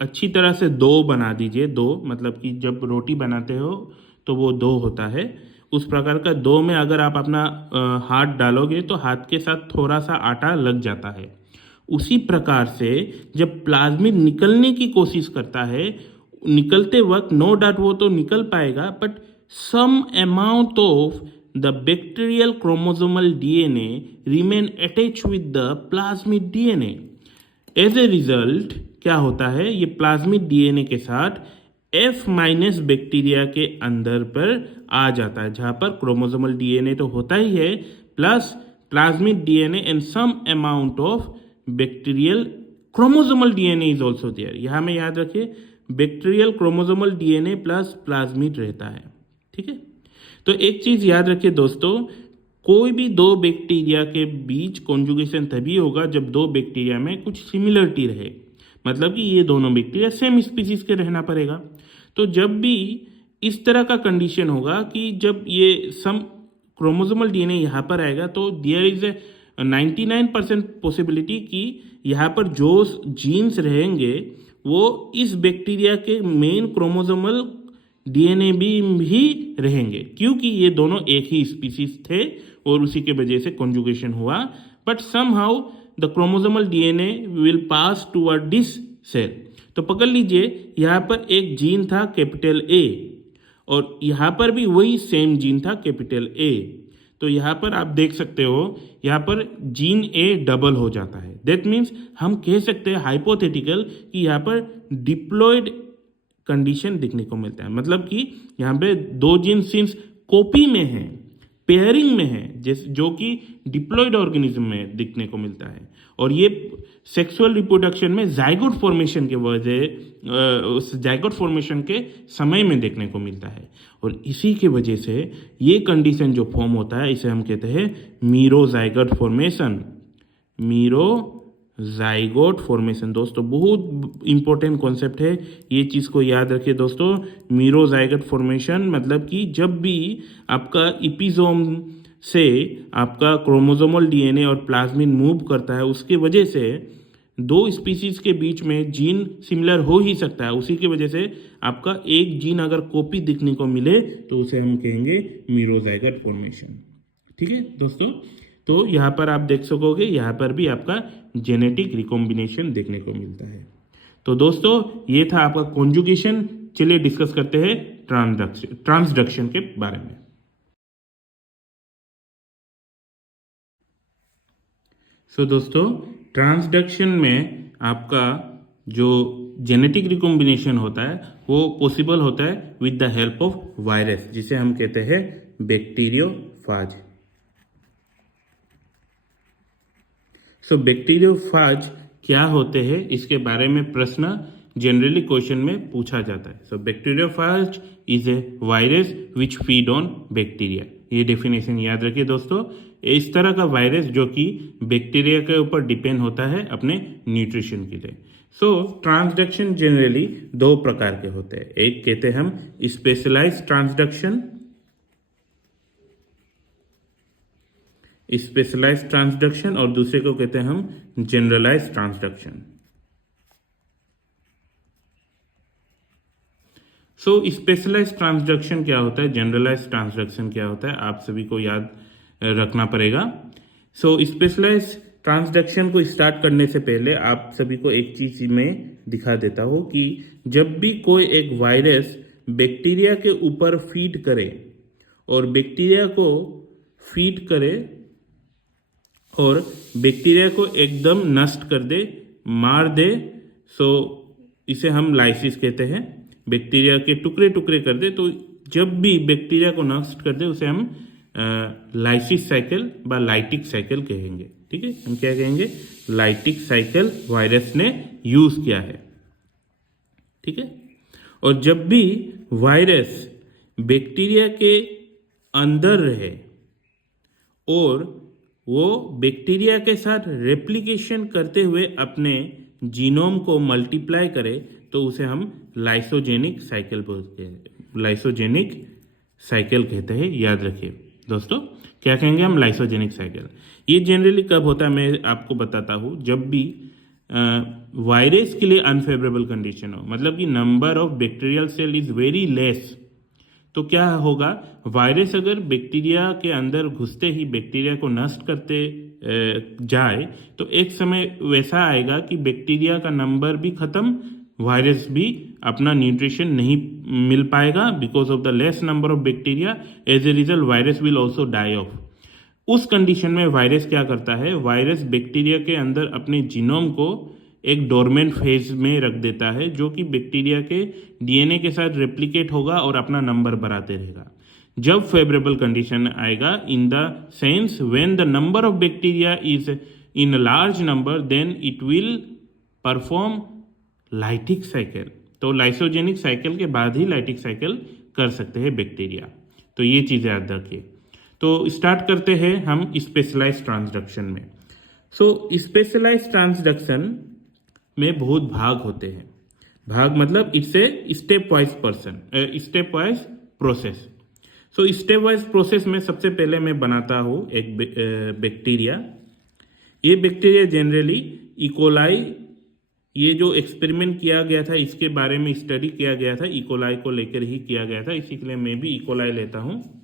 अच्छी तरह से डो बना दीजिए, डो मतलब कि जब रोटी बनाते हो तो वो डो होता है, उस प्रकार का डो में अगर आप अपना हाथ डालोगे तो हाथ के साथ थोड़ा सा आटा लग जाता है। उसी प्रकार से जब प्लाज्मिड निकलने की कोशिश करता है, निकलते वक्त नो डाउट वो तो निकल पाएगा, but some amount of the bacterial chromosomal DNA remain attached with the plasmid DNA. As a result, क्या होता है, ये प्लाज्मिड डीएनए के साथ F- बैक्टीरिया के अंदर पर आ जाता है, जहाँ पर क्रोमोसोमल डीएनए तो होता ही है plus plasmid DNA and some amount of bacterial chromosomal DNA is also there. यहाँ में याद रखिए bacterial chromosomal DNA plus plasmid रहता है। ठीक है, तो एक चीज याद रखिए दोस्तों, कोई भी दो बैक्टीरिया के बीच कॉन्जुगेशन तभी होगा जब दो बैक्टीरिया में कुछ सिमिलरिटी रहे, मतलब कि ये दोनों बैक्टीरिया सेम स्पीसीज के रहना पड़ेगा। तो जब भी इस तरह का कंडीशन होगा कि जब ये सम क्रोमोसोमल डीएनए यहाँ पर आएगा तो देयर इज ए 99% पॉसिबिलिटी कि यहाँ पर जो जीन्स रहेंगे वो इस बैक्टीरिया के मेन क्रोमोसोमल डीएनए भी रहेंगे, क्योंकि ये दोनों एक ही स्पीसीज थे और उसी के वजह से कॉन्जुगेशन हुआ। But somehow the chromosomal DNA will pass toward this cell. तो पकड़ लीजिए यहाँ पर एक जीन था कैपिटल ए और यहाँ पर भी वही सेम जीन था कैपिटल ए। तो यहाँ पर आप देख सकते हो, यहाँ पर जीन ए डबल हो जाता है। दैट मीन्स हम कह सकते हैं हाइपोथेटिकल कि यहाँ पर डिप्लॉयड कंडीशन देखने को मिलता है। मतलब कि यहाँ पे दो जीन सिंस कॉपी में है, पेयरिंग में है, जो कि डिप्लॉयड ऑर्गेनिज्म में दिखने को मिलता है। और ये सेक्सुअल रिप्रोडक्शन में जाइगोट फॉर्मेशन के वजह जाइगोट फॉर्मेशन के समय में देखने को मिलता है। और इसी के वजह से ये कंडीशन जो फॉर्म होता है इसे हम कहते हैं मीरोजाइगोट फॉर्मेशन। मीरोजाइगोट फॉर्मेशन दोस्तों बहुत इंपॉर्टेंट कॉन्सेप्ट है, ये चीज़ को याद रखिए दोस्तों। मीरोजाइगोट फॉर्मेशन मतलब कि जब भी आपका इपिजोम से आपका क्रोमोसोमल डीएनए और प्लाज्मिन मूव करता है, उसके वजह से दो स्पीसीज के बीच में जीन सिमिलर हो ही सकता है। उसी की वजह से आपका एक जीन अगर कॉपी दिखने को मिले तो उसे हम कहेंगे मीरोजाइगोट फॉर्मेशन। ठीक है दोस्तों, तो यहाँ पर आप देख सकोगे, यहाँ पर भी आपका जेनेटिक रिकॉम्बिनेशन देखने को मिलता है। तो दोस्तों ये था आपका कॉन्जुगेशन। चलिए डिस्कस करते हैं ट्रांसडक्शन के बारे में। दोस्तों ट्रांसडक्शन में आपका जो जेनेटिक रिकॉम्बिनेशन होता है वो पॉसिबल होता है with the help of virus, जिसे हम कहते हैं बैक्टीरियोफाज। बैक्टीरियोफाज क्या होते हैं इसके बारे में प्रश्न जनरली क्वेश्चन में पूछा जाता है। Bacteriophage is a virus which feed on bacteria. ये डेफिनेशन याद रखिए दोस्तों, इस तरह का वायरस जो कि बैक्टीरिया के ऊपर डिपेंड होता है अपने न्यूट्रिशन के लिए। ट्रांसडक्शन जनरली दो प्रकार के होते हैं। एक कहते हैं हम स्पेशलाइज्ड ट्रांसडक्शन और दूसरे को कहते हैं हम जनरलाइज्ड ट्रांसडक्शन। स्पेशलाइज्ड ट्रांसडक्शन क्या होता है, जनरलाइज्ड ट्रांसडक्शन क्या होता है, आप सभी को याद रखना पड़ेगा। स्पेशलाइज्ड ट्रांसडक्शन को स्टार्ट करने से पहले आप सभी को एक चीज में दिखा देता हूं कि जब भी कोई एक वायरस बैक्टीरिया के ऊपर फीड करे और बैक्टीरिया को एकदम नष्ट कर दे, मार दे, इसे हम लाइसिस कहते हैं। बैक्टीरिया के टुकड़े टुकड़े कर दे, तो जब भी बैक्टीरिया को नष्ट कर दे उसे हम लाइसिस साइकिल व लाइटिक साइकिल कहेंगे। ठीक है, हम क्या कहेंगे, लाइटिक साइकिल वायरस ने यूज किया है। ठीक है, और जब भी वायरस बैक्टीरिया के अंदर रहे और वो बैक्टीरिया के साथ रेप्लिकेशन करते हुए अपने जीनोम को मल्टीप्लाई करे तो उसे हम लाइसोजेनिक साइकिल कहते हैं। याद रखिए दोस्तों, क्या कहेंगे हम, लाइसोजेनिक साइकिल। ये जनरली कब होता है मैं आपको बताता हूँ, जब भी वायरस के लिए अनफेवरेबल कंडीशन हो, मतलब कि number of bacterial cell is very less, तो क्या होगा, वायरस अगर बैक्टीरिया के अंदर घुसते ही बैक्टीरिया को नष्ट करते जाए तो एक समय वैसा आएगा कि बैक्टीरिया का नंबर भी खत्म, वायरस भी अपना न्यूट्रिशन नहीं मिल पाएगा because of the less number of bacteria. As a result virus will also die off. उस कंडीशन में वायरस क्या करता है, वायरस बैक्टीरिया के अंदर अपने जीनोम को एक डोरमेंट फेज में रख देता है, जो कि बैक्टीरिया के डीएनए के साथ रेप्लिकेट होगा और अपना नंबर बढ़ाते रहेगा। जब फेवरेबल कंडीशन आएगा, in the sense when the number of bacteria is in large number, then it will perform lytic cycle. तो लाइसोजेनिक साइकिल के बाद ही लाइटिक साइकिल कर सकते हैं बैक्टीरिया। तो ये चीज़ याद रखिए। तो स्टार्ट करते हैं हम स्पेशलाइज्ड ट्रांसडक्शन में। स्पेशलाइज्ड ट्रांसडक्शन में बहुत भाग होते हैं। भाग मतलब it's a step wise process. Step wise process में सबसे पहले मैं बनाता हूँ एक बैक्टीरिया। ये बैक्टीरिया जनरली इकोलाई, ये जो एक्सपेरिमेंट किया गया था इसके बारे में स्टडी किया गया था, इकोलाई को लेकर ही किया गया था, इसी के लिए मैं भी इकोलाई लेता हूँ।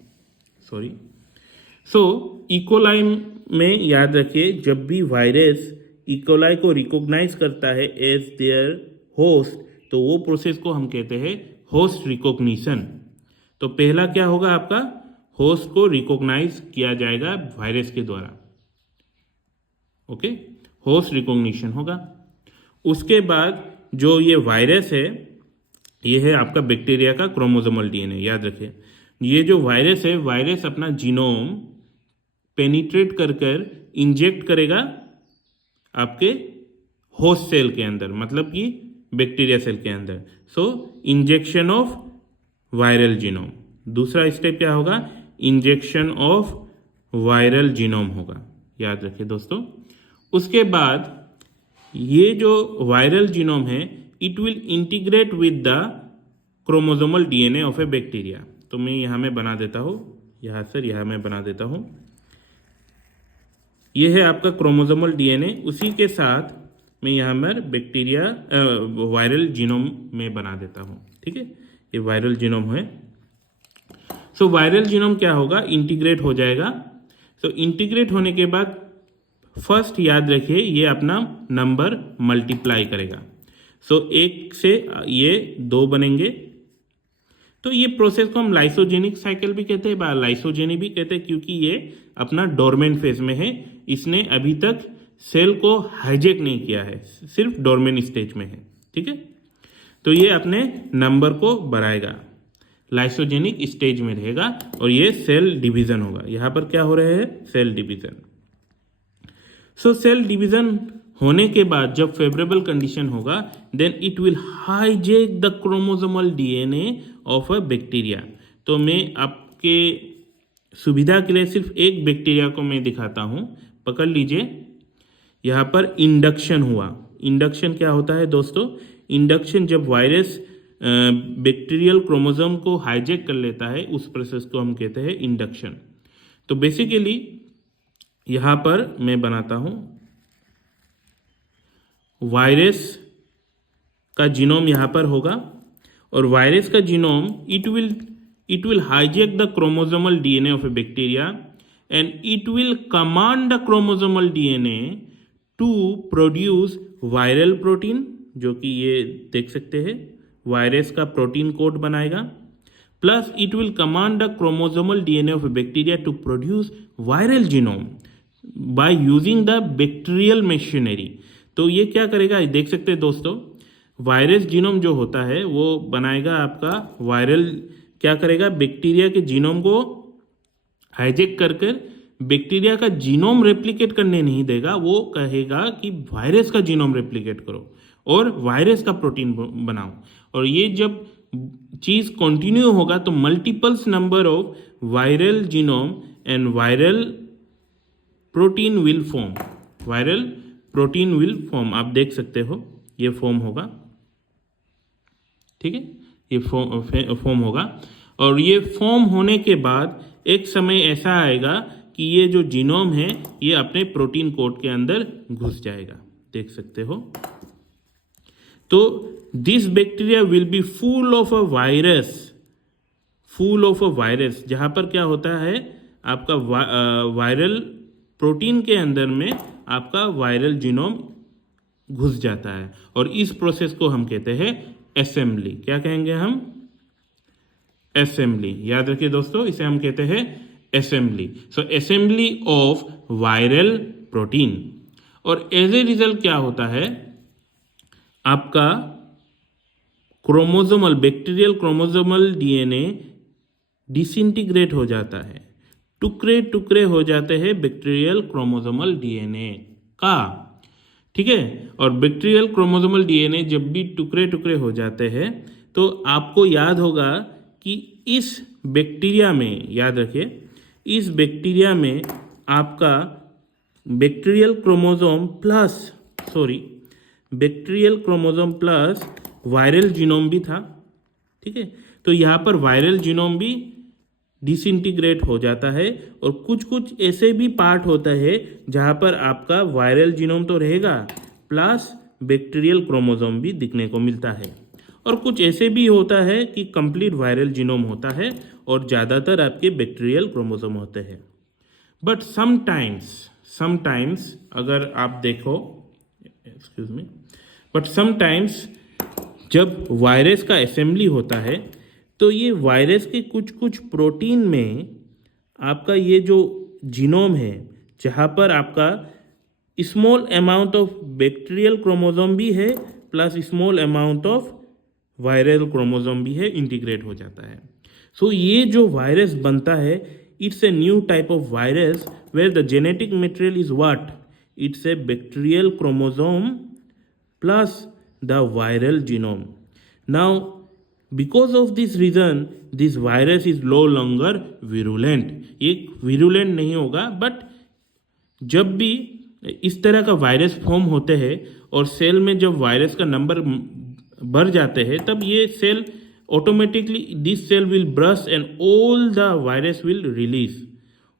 इकोलाई में याद रखिए, जब भी वायरस इकोलाई को रिकॉग्नाइज करता है एज देयर होस्ट, तो वो प्रोसेस को हम कहते हैं होस्ट रिकॉग्निशन। तो पहला क्या होगा आपका, होस्ट को रिकॉग्नाइज किया जाएगा वायरस के द्वारा। ओके, होस्ट रिकॉग्निशन होगा। उसके बाद जो ये वायरस है, ये है आपका बैक्टीरिया का क्रोमोसोमल डीएनए। याद रखिए, ये जो वायरस है, वायरस अपना जीनोम पेनिट्रेट कर इंजेक्ट करेगा आपके होस्ट सेल के अंदर, मतलब कि बैक्टीरिया सेल के अंदर। सो इंजेक्शन ऑफ वायरल जीनोम। दूसरा स्टेप क्या होगा? इंजेक्शन ऑफ वायरल जीनोम होगा। याद रखिए दोस्तों। उसके बाद ये जो वायरल जीनोम है, it will integrate with the chromosomal DNA of a bacteria. तो मैं यहाँ में बना देता हूँ, यहाँ मैं बना देता हूँ। ये है आपका क्रोमोसोमल डीएनए, उसी के साथ मैं यहाँ पर बैक्टीरिया वायरल जीनोम में बना देता हूँ। ठीक है, ये वायरल जीनोम है। सो वायरल जीनोम क्या होगा? इंटीग्रेट हो जाएगा। सो इंटीग्रेट होने के बाद फर्स्ट याद रखिए, ये अपना नंबर मल्टीप्लाई करेगा। सो 1 से ये 2 बनेंगे। तो ये प्रोसेस को हम लाइसोजेनिक साइकिल भी कहते हैं, लाइसोजेनी भी कहते हैं, क्योंकि ये अपना डोरमेंट फेज में है। इसने अभी तक सेल को हाईजेक नहीं किया है, सिर्फ डोरमेंट स्टेज में है। ठीक है, तो ये अपने नंबर को बढ़ाएगा, लाइसोजेनिक स्टेज में रहेगा, और ये सेल डिवीजन होगा। यहाँ पर क्या हो रहा है? Cell division. So cell division होने के बाद जब फेवरेबल कंडीशन होगा, then it will hijack the chromosomal DNA of a bacteria. तो मैं आपके सुविधा के लिए सिर्फ एक बैक्टीरिया को मैं दिखाता हूँ। पकड़ लीजिए, यहाँ पर इंडक्शन हुआ। इंडक्शन क्या होता है दोस्तों? इंडक्शन जब वायरस बैक्टीरियल क्रोमोसोम को हाईजेक कर लेता है, उस प्रोसेस को हम कहते हैं इंडक्शन। तो बेसिकली यहाँ पर मैं बनाता हूँ, वायरस का जीनोम यहाँ पर होगा, और वायरस का genome it will hijack the chromosomal DNA of a bacteria, and it will command the chromosomal DNA to produce viral protein, जो कि ये देख सकते हैं वायरस का प्रोटीन कोड बनाएगा, plus it will command the chromosomal DNA of a bacteria to produce viral genome by using the bacterial machinery. तो ये क्या करेगा? देख सकते हैं दोस्तों, वायरस जीनोम जो होता है वो बनाएगा आपका वायरल, क्या करेगा? बैक्टीरिया के जीनोम को हाईजेक कर बैक्टीरिया का जीनोम रेप्लिकेट करने नहीं देगा। वो कहेगा कि वायरस का जीनोम रेप्लिकेट करो और वायरस का प्रोटीन बनाओ। और ये जब चीज कंटिन्यू होगा तो multiples number of viral genome and viral protein will form. Viral protein will form, आप देख सकते हो ये फॉर्म होगा। ठीक है, ये फॉर्म होगा, और ये फॉर्म होने के बाद एक समय ऐसा आएगा कि ये जो जीनोम है ये अपने प्रोटीन कोड के अंदर घुस जाएगा। देख सकते हो। तो this bacteria will be full of a virus, full of a virus, जहां पर क्या होता है आपका वायरल प्रोटीन के अंदर में आपका वायरल जीनोम घुस जाता है, और इस प्रोसेस को हम कहते हैं असेंबली। क्या कहेंगे हम? असेंबली। याद रखिए दोस्तों, इसे हम कहते हैं assembly. So assembly of viral protein. और एज ए रिजल्ट क्या होता है? आपका chromosomal bacterial chromosomal DNA disintegrate हो जाता है, टुकड़े टुकड़े हो जाते हैं बैक्टीरियल क्रोमोसोमल डीएनए का। ठीक है, और बैक्टीरियल क्रोमोसोमल डीएनए जब भी टुकड़े टुकड़े हो जाते हैं तो आपको याद होगा कि इस बैक्टीरिया में, याद रखिए, इस बैक्टीरिया में आपका bacterial chromosome plus viral genome भी था। ठीक है, तो यहाँ पर वायरल जीनोम भी डिसइंटीग्रेट हो जाता है, और कुछ कुछ ऐसे भी पार्ट होता है जहाँ पर आपका वायरल जीनोम तो रहेगा प्लस बैक्टीरियल क्रोमोसोम भी दिखने को मिलता है, और कुछ ऐसे भी होता है कि कंप्लीट वायरल जीनोम होता है और ज़्यादातर आपके बैक्टीरियल क्रोमोसोम होते हैं। बट समटाइम्स अगर आप देखो, एक्सक्यूज मी, बट समटाइम्स जब वायरस का असेंबली होता है तो ये वायरस के कुछ कुछ प्रोटीन में आपका ये जो जीनोम है, जहाँ पर आपका small amount of bacterial chromosome भी है plus small amount of viral chromosome भी है, इंटीग्रेट हो जाता है। सो ये जो वायरस बनता है, it's a new type of virus where the genetic material is what, it's a bacterial chromosome plus the viral genome. Now, because of this reason, this virus is no longer virulent. ये virulent नहीं होगा, but जब भी इस तरह का वायरस फॉर्म होते हैं और सेल में जब वायरस का नंबर बढ़ जाते हैं, तब ये cell automatically this cell will burst and all the virus will release,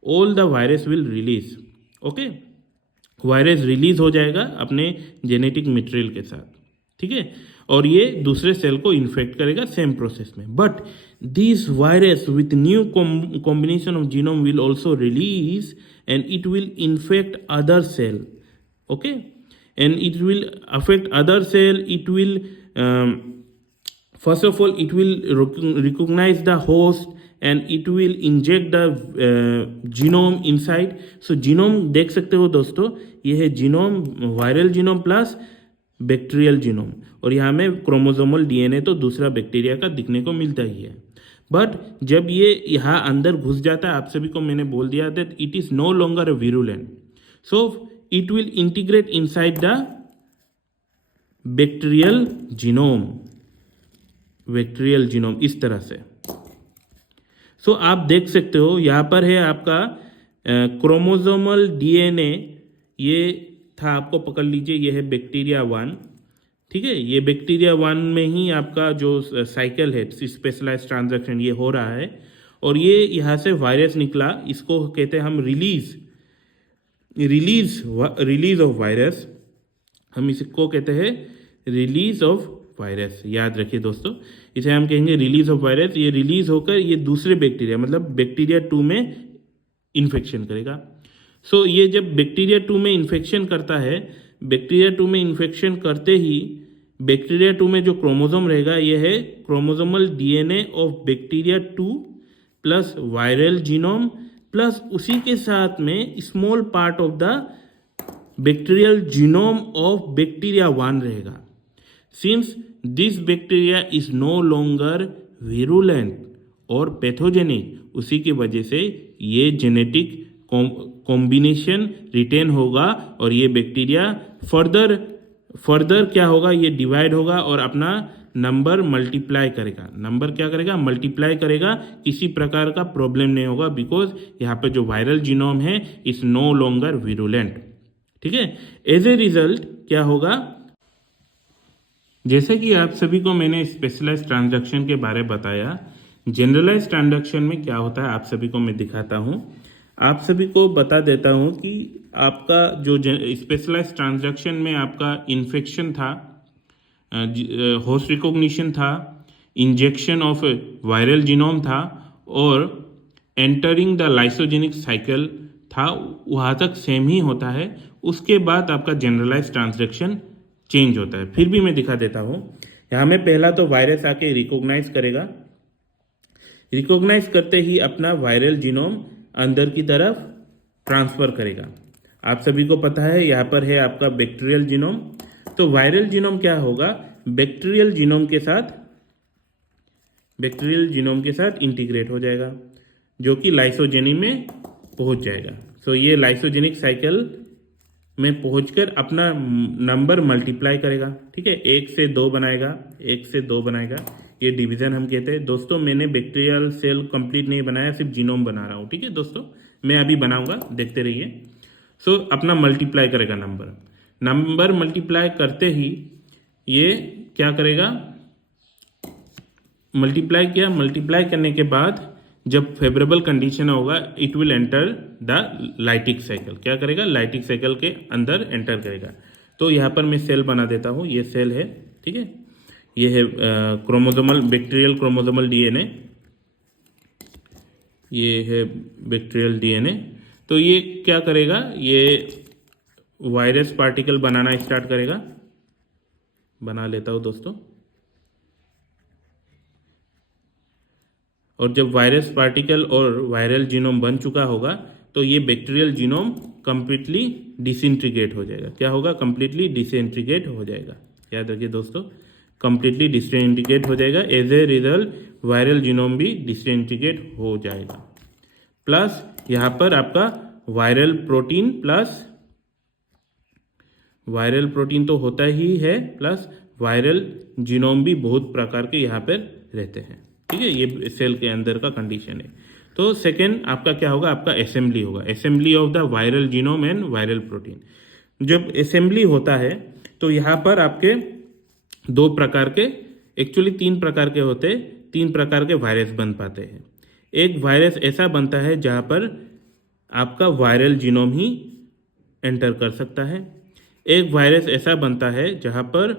all the virus will release. Okay, virus release हो जाएगा अपने जेनेटिक मटेरियल के साथ, ठीक है, और ये दूसरे सेल को इन्फेक्ट करेगा सेम प्रोसेस में। But this virus with new combination of genome will also release and it will infect other cell, okay, and it will affect other cell, it will first of all it will recognize the host and it will inject the genome inside. So genome देख सकते हो दोस्तों, ये है genome, viral genome plus bacterial genome, और यहाँ में क्रोमोसोमल डीएनए तो दूसरा बैक्टीरिया का दिखने को मिलता ही है। बट जब ये यहाँ अंदर घुस जाता है, आप सभी को मैंने बोल दिया that it is no longer virulent, so it will integrate inside the bacterial genome, bacterial genome इस तरह से। सो आप देख सकते हो यहाँ पर है आपका क्रोमोसोमल डीएनए, ये था, आपको पकड़ लीजिए, ये है बैक्टीरिया 1, ठीक है, ये बैक्टीरिया 1 में ही आपका जो साइकिल है स्पेशलाइज ट्रांजैक्शन ये हो रहा है, और ये यहाँ से वायरस निकला, इसको कहते हैं हम रिलीज ऑफ वायरस, हम इसको कहते हैं रिलीज ऑफ वायरस, याद रखिए दोस्तों, इसे हम कहेंगे रिलीज ऑफ वायरस। ये रिलीज होकर ये दूसरे बैक्टीरिया मतलब बैक्टीरिया 2 में इन्फेक्शन करेगा। सो ये जब बैक्टीरिया 2 में इन्फेक्शन करता है, बैक्टीरिया 2 में इन्फेक्शन करते ही बैक्टीरिया 2 में जो क्रोमोसोम रहेगा ये है chromosomal DNA of bacteria 2 plus viral genome plus उसी के साथ में small part of the bacterial genome of bacteria 1 रहेगा। Since this bacteria is no longer virulent और पैथोजेनिक, उसी की वजह से ये जेनेटिक कॉम्बिनेशन रिटेन होगा और ये बैक्टीरिया फर्दर क्या होगा, ये डिवाइड होगा और अपना नंबर मल्टीप्लाई करेगा। नंबर क्या करेगा, मल्टीप्लाई करेगा, किसी प्रकार का प्रॉब्लम नहीं होगा, बिकॉज यहाँ पे जो वायरल जीनोम है इज नो लॉन्गर विरुलेंट, ठीक है। एज ए रिजल्ट क्या होगा, जैसे कि आप सभी को मैंने स्पेशलाइज ट्रांजैक्शन के बारे में बताया, जनरलाइज ट्रांजैक्शन में क्या होता है आप सभी को मैं दिखाता हूँ। आप सभी को बता देता हूँ कि आपका जो स्पेशलाइज ट्रांजैक्शन में आपका इन्फेक्शन था, होस्ट रिकॉग्निशन था, इंजेक्शन ऑफ वायरल जीनोम था और एंटरिंग द लाइसोजेनिक साइकिल था, वहाँ तक सेम ही होता है। उसके बाद आपका जनरलाइज ट्रांजैक्शन चेंज होता है। फिर भी मैं दिखा देता हूँ, यहाँ में पहला तो वायरस आके रिकॉग्नाइज करेगा, रिकॉग्नाइज करते ही अपना वायरल जीनोम अंदर की तरफ ट्रांसफर करेगा। आप सभी को पता है यहाँ पर है आपका बैक्टीरियल जीनोम, तो वायरल जीनोम क्या होगा, बैक्टीरियल जीनोम के साथ इंटीग्रेट हो जाएगा, जो कि लाइसोजेनी में पहुंच जाएगा। सो ये लाइसोजेनिक साइकिल में पहुंचकर अपना नंबर मल्टीप्लाई करेगा, ठीक है, 1 से 2 बनाएगा, 1 से 2 बनाएगा, ये डिवीजन हम कहते हैं। दोस्तों मैंने बैक्टीरियल सेल कंप्लीट नहीं बनाया, सिर्फ जीनोम बना रहा हूँ, ठीक है दोस्तों, मैं अभी बनाऊंगा, देखते रहिए। सो अपना मल्टीप्लाई करेगा नंबर मल्टीप्लाई करते ही ये क्या करेगा, मल्टीप्लाई करने के बाद जब फेवरेबल कंडीशन होगा it will enter the lytic cycle. क्या करेगा, लाइटिक साइकिल के अंदर एंटर करेगा। तो यहाँ पर मैं सेल बना देता हूँ, ये सेल है, ठीक है, ये है क्रोमोसोमल बैक्टीरियल क्रोमोसोमल डीएनए, ये है बैक्टीरियल डीएनए। तो ये क्या करेगा, ये वायरस पार्टिकल बनाना स्टार्ट करेगा। बना लेता हूँ दोस्तों, और जब वायरस पार्टिकल और वायरल जीनोम बन चुका होगा तो ये बैक्टीरियल जीनोम कंप्लीटली डिसइंटीग्रेट हो जाएगा। क्या होगा? कंप्लीटली डिसइंटीग्रेट हो जाएगा। याद रखिए दोस्तों, कंप्लीटली डिसइंटीग्रेट हो जाएगा। As a result viral genome भी डिसइंटीग्रेट हो जाएगा। प्लस यहाँ पर आपका वायरल प्रोटीन तो होता ही है, प्लस वायरल जीनोम भी बहुत प्रकार के यहाँ पर रहते हैं। ठीक है, ये सेल के अंदर का कंडीशन है। तो सेकेंड आपका क्या होगा? आपका असेंबली होगा, assembly of the viral genome and viral protein. जब असेंबली होता है तो यहाँ पर आपके दो प्रकार के, एक्चुअली 3 प्रकार के होते हैं, 3 प्रकार के वायरस बन पाते हैं। एक वायरस ऐसा बनता है जहाँ पर आपका वायरल जीनोम ही एंटर कर सकता है। एक वायरस ऐसा बनता है जहाँ पर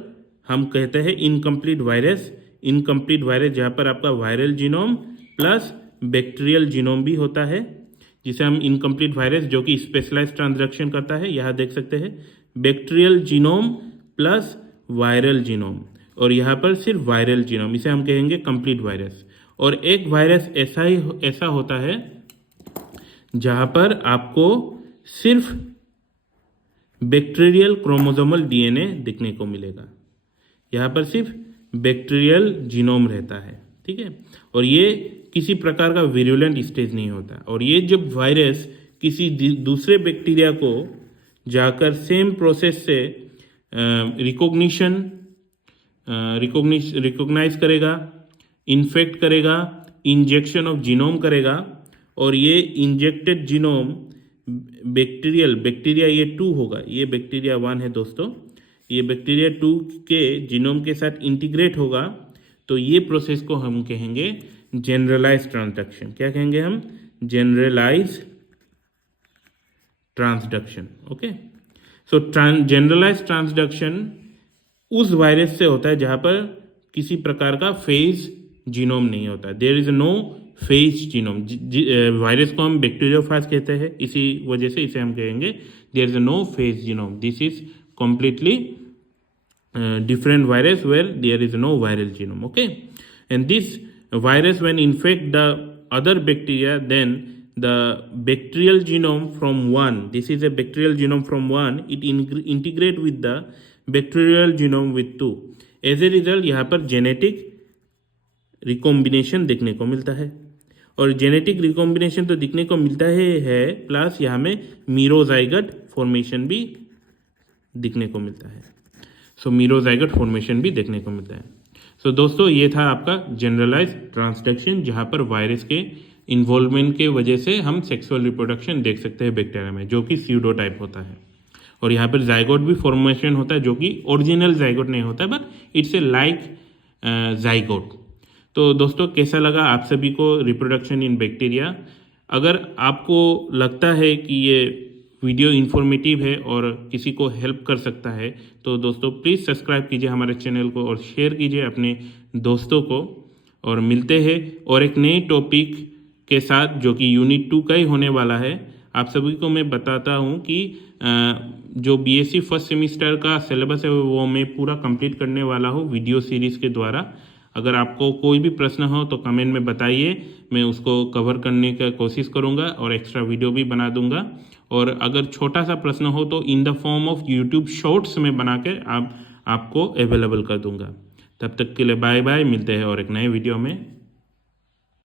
हम कहते हैं इनकम्प्लीट वायरस जहाँ पर आपका viral genome plus bacterial genome भी होता है, जिसे हम इनकम्प्लीट वायरस, जो कि स्पेशलाइज्ड ट्रांसडक्शन करता है। यहाँ देख सकते हैं bacterial genome plus viral genome, और यहाँ पर सिर्फ वायरल जीनोम, इसे हम कहेंगे कंप्लीट वायरस। और एक वायरस ऐसा होता है जहाँ पर आपको सिर्फ बैक्टीरियल क्रोमोसोमल डीएनए दिखने को मिलेगा। यहाँ पर सिर्फ बैक्टीरियल जीनोम रहता है। ठीक है, और ये किसी प्रकार का विरुलेंट स्टेज नहीं होता। और ये जब वायरस किसी दूसरे बैक्टीरिया को जाकर सेम प्रोसेस से रिकॉग्नाइज करेगा, इन्फेक्ट करेगा, इंजेक्शन ऑफ जीनोम करेगा, और ये इंजेक्टेड जीनोम बैक्टीरिया ये 2 होगा, ये बैक्टीरिया 1 है दोस्तों, ये बैक्टीरिया 2 के जीनोम के साथ इंटीग्रेट होगा। तो ये प्रोसेस को हम कहेंगे जनरलाइज ट्रांसडक्शन। क्या कहेंगे हम? Generalise transduction. Okay, so generalise transduction उस वायरस से होता है जहां पर किसी प्रकार का फेज जीनोम नहीं होता। There is no phage genome. Virus को हम बैक्टीरियोफेज कहते हैं, इसी वजह से इसे हम कहेंगे there is no phage genome. This is completely different virus where there is no viral genome. Okay, and this virus when infect the other bacteria, then the bacterial genome from one, this is a bacterial genome from one, it integrate with the bacterial genome with 2. as a result यहाँ पर जेनेटिक रिकॉम्बिनेशन देखने को मिलता है। और जेनेटिक रिकॉम्बिनेशन तो दिखने को मिलता है प्लस यहाँ में मीरोजाइगट फॉर्मेशन भी दिखने को मिलता है। सो मीरोजाइगट फॉर्मेशन भी देखने को मिलता है। सो दोस्तों, ये था आपका जनरलाइज ट्रांसडक्शन, जहाँ पर वायरस के इन्वॉल्वमेंट के वजह से हम सेक्सुअल रिप्रोडक्शन देख सकते हैं बैक्टीरिया में, जो कि स्यूडो टाइप होता है। और यहाँ पर जाइगोट भी फॉर्मेशन होता है, जो कि ओरिजिनल जाइगोट नहीं होता है, but it's a like zygote. तो दोस्तों, कैसा लगा आप सभी को रिप्रोडक्शन इन बैक्टीरिया? अगर आपको लगता है कि ये वीडियो इन्फॉर्मेटिव है और किसी को हेल्प कर सकता है, तो दोस्तों प्लीज़ सब्सक्राइब कीजिए हमारे चैनल को और शेयर कीजिए अपने दोस्तों को। और मिलते हैं और एक नए टॉपिक के साथ, जो कि यूनिट 2 का ही होने वाला है। आप सभी को मैं बताता हूँ कि जो बीएससी फर्स्ट सेमिस्टर का सिलेबस है वो मैं पूरा कंप्लीट करने वाला हूँ वीडियो सीरीज़ के द्वारा। अगर आपको कोई भी प्रश्न हो तो कमेंट में बताइए, मैं उसको कवर करने का कोशिश करूँगा और एक्स्ट्रा वीडियो भी बना दूँगा। और अगर छोटा सा प्रश्न हो तो इन the form of YouTube shorts में बनाकर आपको अवेलेबल कर दूंगा। तब तक के लिए बाय बाय, मिलते हैं और एक नए वीडियो में।